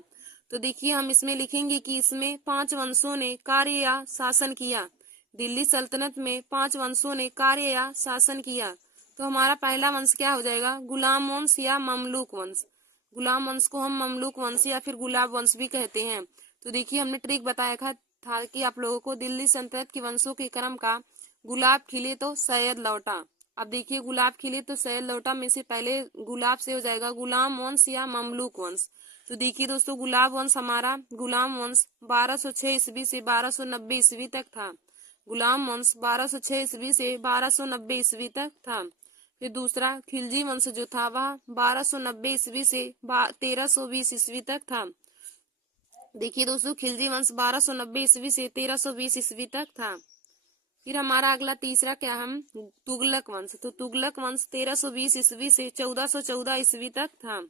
तो देखिए हम इसमें लिखेंगे कि इसमें 5 वंशों ने कार्य या शासन किया। दिल्ली सल्तनत में 5 वंशों ने कार्य या शासन किया। तो हमारा पहला वंश क्या हो जाएगा? गुलाम वंश या ममलूक वंश। गुलाम वंश को हम ममलूक वंश या फिर गुलाब वंश भी कहते हैं। तो देखिए हमने ट्रिक बताया था कि आप लोगों को दिल्ली सल्तनत के वंशों के क्रम का गुलाब खिले तो सैयद लौटा। अब देखिए गुलाब खिले तो सैयद लौटा में से पहले गुलाब से हो जाएगा गुलाम वंश या ममलूक वंश। तो देखिए दोस्तों गुलाब वंश हमारा गुलाम वंश 1206 ईस्वी से 1290 ईस्वी तक था। गुलाम वंश 1206 ईस्वी से 1290 ईस्वी तक था। फिर दूसरा खिलजी वंश जो था वह 1290 ईस्वी से 1320 ईस्वी तक था। देखिए दोस्तों खिलजी वंश 1290 ईस्वी से 1320 ईस्वी तक था। फिर हमारा अगला तीसरा क्या हम तुगलक वंश। तो तुगलक वंश 1320 ईस्वी से 1414 ईस्वी तक था।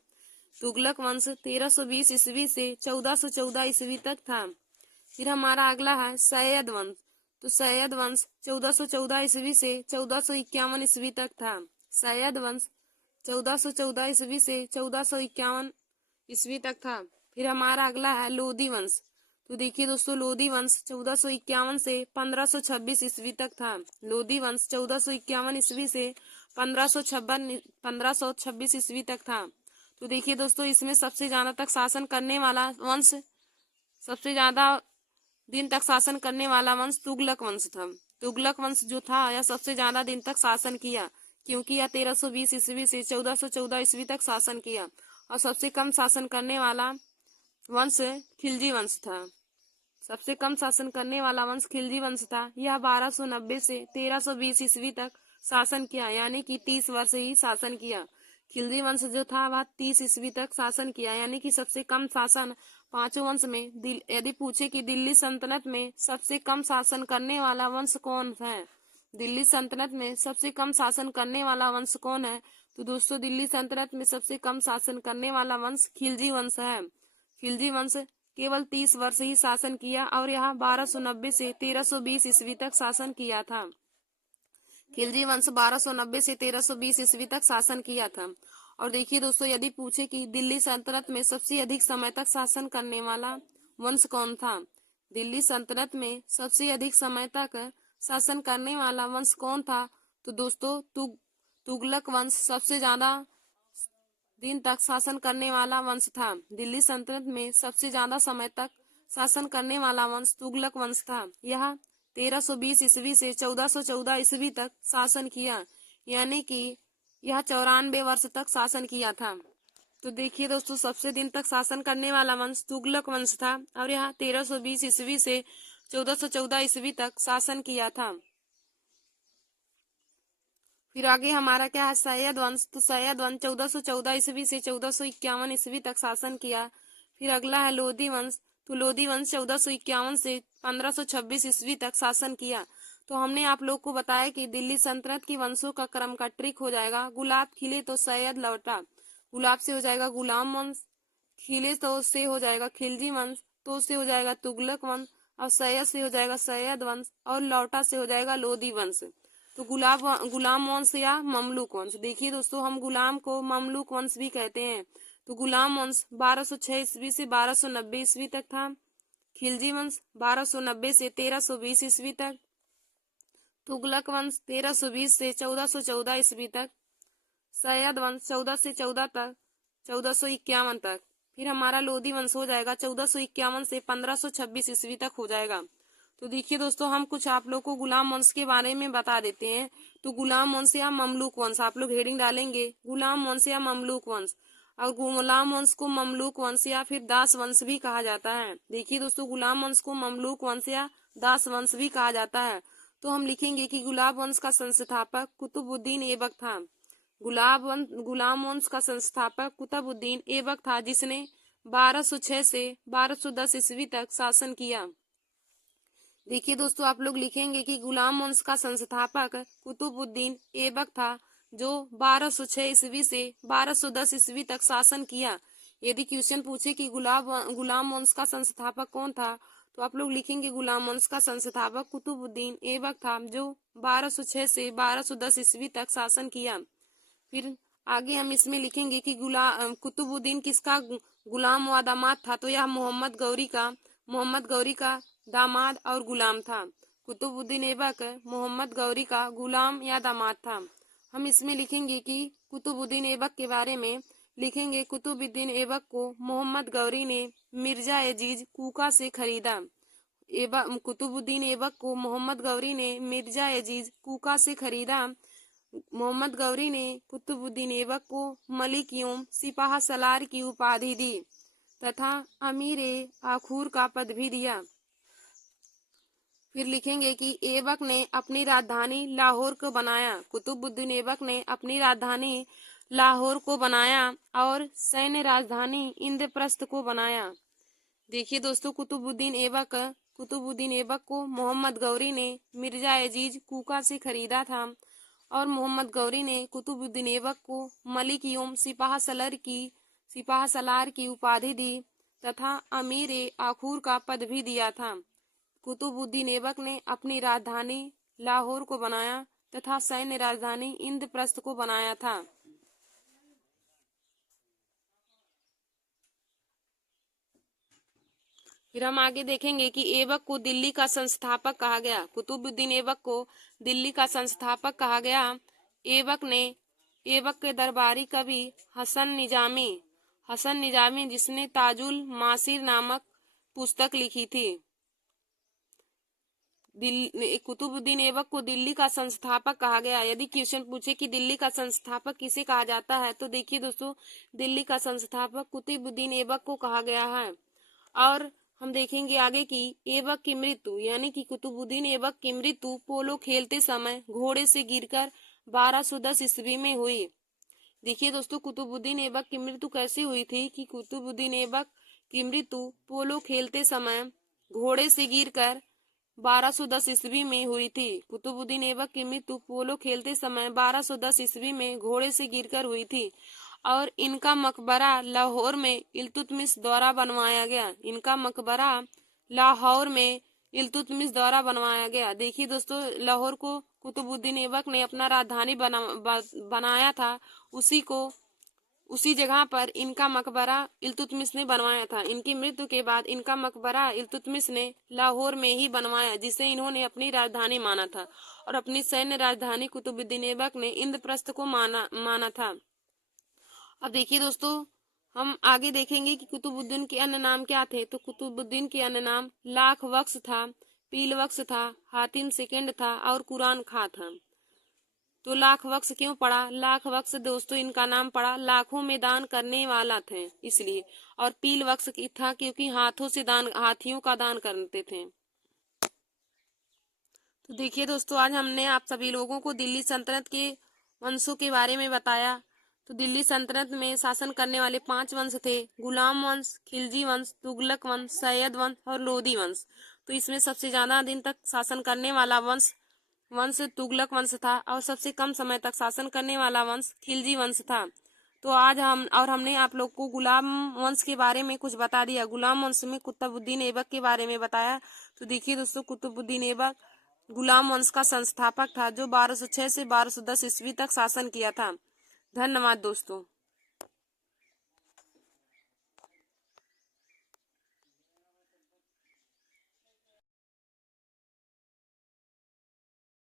तुगलक वंश 1320 ईस्वी से 1414 ईस्वी तक था। फिर हमारा अगला है सैयद वंश। तो सैयद वंश 1414 ईस्वी से 1451 ईस्वी तक था। सैयद वंश 1414 ईस्वी से 1451 ईस्वी तक था। फिर हमारा अगला है लोधी वंश। तो देखिए दोस्तों लोधी वंश 1451 से 1526 ईस्वी तक था। लोधी वंश 1451 ईस्वी से 1526 ईस्वी तक था। तो देखिए दोस्तों इसमें सबसे ज्यादा तक शासन करने वाला वंश, सबसे ज्यादा दिन तक शासन करने वाला वंश तुगलक वंश था। तुगलक वंश जो था यह सबसे ज्यादा दिन तक शासन किया, क्योंकि यह 1320 ईस्वी से 1414 ईस्वी तक शासन किया। और सबसे कम शासन करने वाला वंश खिलजी वंश था। सबसे कम शासन करने वाला वंश खिलजी वंश था। यह 1290 से 1320 ईस्वी तक शासन किया, यानी कि 30 वर्ष ही शासन किया। खिलजी वंश जो था वह 30 ईस्वी तक शासन किया, यानी कि सबसे कम शासन 5 वंश में। यदि पूछे कि दिल्ली सल्तनत में सबसे कम शासन करने वाला वंश कौन है, दिल्ली सल्तनत में सबसे कम शासन करने वाला वंश कौन है, तो दोस्तों दिल्ली सल्तनत में सबसे कम शासन करने वाला वंश खिलजी वंश है। खिलजी वंश केवल 30 वर्ष ही शासन किया और यह 1290 से 1320 ईस्वी तक शासन किया था। खिलजी वंश 1290 से 1320 ईस्वी तक शासन किया था। और देखिए दोस्तों यदि पूछे कि दिल्ली सल्तनत में सबसे अधिक समय तक शासन करने वाला वंश कौन था, दिल्ली सल्तनत में सबसे अधिक समय तक शासन करने वाला वंश कौन था, तो दोस्तों तुगलक वंश सबसे ज्यादा दिन तक शासन करने वाला वंश था। दिल्ली सल्तनत में सबसे ज्यादा समय तक शासन करने वाला वंश तुगलक वंश था। यह 1320 ईस्वी से 1414 ईस्वी तक शासन किया, यानी कि यह 94 वर्ष तक शासन किया था। तो देखिए दोस्तों सबसे दिन तक शासन करने वाला वंश तुगलक वंश था और यह 1320 ईस्वी से 1414 ईस्वी तक शासन किया था। फिर आगे हमारा क्या है सैयद वंश। तो सैयद वंश 1414 ईस्वी से 1451 ईस्वी तक शासन किया। फिर अगला है लोधी वंश। तो लोधी वंश 1451 से 1526 ईस्वी तक शासन किया। तो हमने आप लोग को बताया कि दिल्ली सल्तनत की वंशों का क्रम का ट्रिक हो जाएगा गुलाब खिले तो सैयद लौटा। गुलाब से हो जाएगा गुलाम वंश, खिले तो से हो जाएगा खिलजी वंश, तो से हो जाएगा तुगलक वंश, और सैयद से हो जाएगा सैयद वंश, और लौटा से हो जाएगा लोधी वंश। तो गुलाम वंश या ममलूक वंश। देखिए दोस्तों हम गुलाम को ममलूक वंश भी कहते हैं। तो गुलाम वंश 1206 ईस्वी से 1290 ईस्वी तक था। खिलजी वंश 1290 से 1320 ईस्वी तक। तुगलक वंश 1320 से 1414 ईस्वी तक। सैयद वंश 14 से 14 तक 1451 तक। फिर हमारा लोधी वंश हो जाएगा 1451 से 1526 ईस्वी तक हो जाएगा। तो देखिए दोस्तों हम कुछ आप लोग को गुलाम वंश के बारे में बता देते हैं। तो गुलाम वंश या ममलूक वंश, आप लोग हेडिंग डालेंगे गुलाम वंश या ममलूक वंश। और गुलाम वंश को ममलूक वंश या फिर दास वंश भी कहा जाता है। देखिए दोस्तों गुलाम वंश को ममलूक वंश या दास वंश भी कहा जाता है। तो हम लिखेंगे कि गुलाम वंश का संस्थापक कुतुबुद्दीन ऐबक था। गुलाम वंश का संस्थापक कुतुबुद्दीन ऐबक था, जिसने 1206 से 1210 ईस्वी तक शासन किया। देखिए दोस्तों, आप लोग लिखेंगे कि गुलाम वंश का संस्थापक कुतुबुद्दीन ऐबक था, जो 1206 ईस्वी से 1210 ईस्वी तक शासन किया। यदि क्वेश्चन पूछे कि गुलाम वंश का संस्थापक कौन था, तो आप लोग लिखेंगे गुलाम वंश का संस्थापक कुतुबुद्दीन ऐबक था, जो 1206 से 1210 ईस्वी तक शासन किया। फिर आगे हम इसमें लिखेंगे कि कुतुबुद्दीन किसका गुलाम व दामाद था, तो यह मोहम्मद गौरी का दामाद और गुलाम था। कुतुबुद्दीन ऐबक मोहम्मद गौरी का गुलाम या दामाद था। हम इसमें लिखेंगे कि कुतुबुद्दीन ऐबक के बारे में लिखेंगे, कुतुबुद्दीन ऐबक को मोहम्मद गौरी ने मिर्जा अजीज कूका से खरीदा। कुतुबुद्दीन ऐबक को मोहम्मद गौरी ने मिर्जा अजीज कूका से खरीदा। मोहम्मद गौरी ने कुतुबुद्दीन ऐबक को मलिक एवं सिपाह सलार की उपाधि दी तथा अमीर आखूर का पद भी दिया। फिर लिखेंगे कि ऐबक ने अपनी राजधानी लाहौर को बनाया। कुतुबुद्दीन ऐबक ने अपनी राजधानी लाहौर को बनाया और सैन्य राजधानी इंद्रप्रस्थ को बनाया। देखिए दोस्तों, कुतुबुद्दीन ऐबक को मोहम्मद गौरी ने मिर्जा अजीज कूका से खरीदा था और मोहम्मद गौरी ने कुतुबुद्दीन ऐबक को मलिक एवं सिपाह सलार की उपाधि दी तथा अमीर आखूर का पद भी दिया था। कुतुबुद्दीन ऐबक ने अपनी राजधानी लाहौर को बनाया तथा सैन्य राजधानी इंद्रप्रस्थ को बनाया था। फिर हम आगे देखेंगे कि ऐबक को दिल्ली का संस्थापक कहा गया। कुतुबुद्दीन ऐबक को दिल्ली का संस्थापक कहा गया। ऐबक के दरबारी कवि हसन निजामी जिसने ताजुल मासिर नामक पुस्तक लिखी थी। कुतुबुद्दीन ऐबक को दिल्ली का संस्थापक कहा गया। यदि क्वेश्चन पूछे कि दिल्ली का संस्थापक किसे कहा जाता है, तो देखिए दोस्तों, दिल्ली का संस्थापक कुतुबुद्दीन ऐबक को कहा गया है। और हम देखेंगे आगे कि ऐबक की मृत्यु यानी कि कुतुबुद्दीन ऐबक की मृत्यु पोलो खेलते समय घोड़े से गिरकर 1210 ईस्वी में हुई। देखिए दोस्तों, कुतुबुद्दीन ऐबक की मृत्यु कैसे हुई थी कि कुतुबुद्दीन ऐबक की मृत्यु पोलो खेलते समय घोड़े से गिरकर 1210 ईस्वी में हुई थी। कुतुबुद्दीन ऐबक की मृत्यु पोलो खेलते समय 1210 ईस्वी में घोड़े से गिरकर हुई थी और इनका मकबरा लाहौर में इल्तुतमिश द्वारा बनवाया गया। देखिए दोस्तों, लाहौर को कुतुबुद्दीन ऐबक ने अपना राजधानी बनाया था, उसी जगह पर इनका मकबरा इल्तुतमिश ने बनवाया था। इनकी मृत्यु के बाद इनका मकबरा इल्तुतमिश ने लाहौर में ही बनवाया, जिसे इन्होंने अपनी राजधानी माना था और अपनी सैन्य राजधानी कुतुबुद्दीन ऐबक ने इंद्रप्रस्थ को माना था। अब देखिए दोस्तों, हम आगे देखेंगे कि कुतुबुद्दीन के अन्य नाम क्या थे। तो कुतुबुद्दीन के अन्य नाम लाख बख्श था, पील बख्श था, हातिम सेकंड था और कुरान खां था। तो लाख बख्श क्यों पड़ा? लाख बख्श दोस्तों इनका नाम पड़ा लाखों में दान करने वाला थे इसलिए, और पील बख्श था क्योंकि हाथियों का दान करते थे। तो देखिए दोस्तों, आज हमने आप सभी लोगों को दिल्ली सल्तनत के वंशों के बारे में बताया। तो दिल्ली सल्तनत में शासन करने वाले 5 वंश थे: गुलाम वंश, खिलजी वंश, तुगलक वंश, सैयद वंश और लोधी वंश। तो इसमें सबसे ज्यादा दिन तक शासन करने वाला वंश तुगलक वंश था और सबसे कम समय तक शासन करने वाला वंश खिलजी वंश था। तो आज हमने आप लोग को गुलाम वंश के बारे में कुछ बता दिया। गुलाम वंश में कुतुबुद्दीन ऐबक के बारे में बताया। तो देखिए दोस्तों, कुतुबुद्दीन ऐबक गुलाम वंश का संस्थापक था, जो 1206 से 1210 ईस्वी तक शासन किया था। धन्यवाद दोस्तों।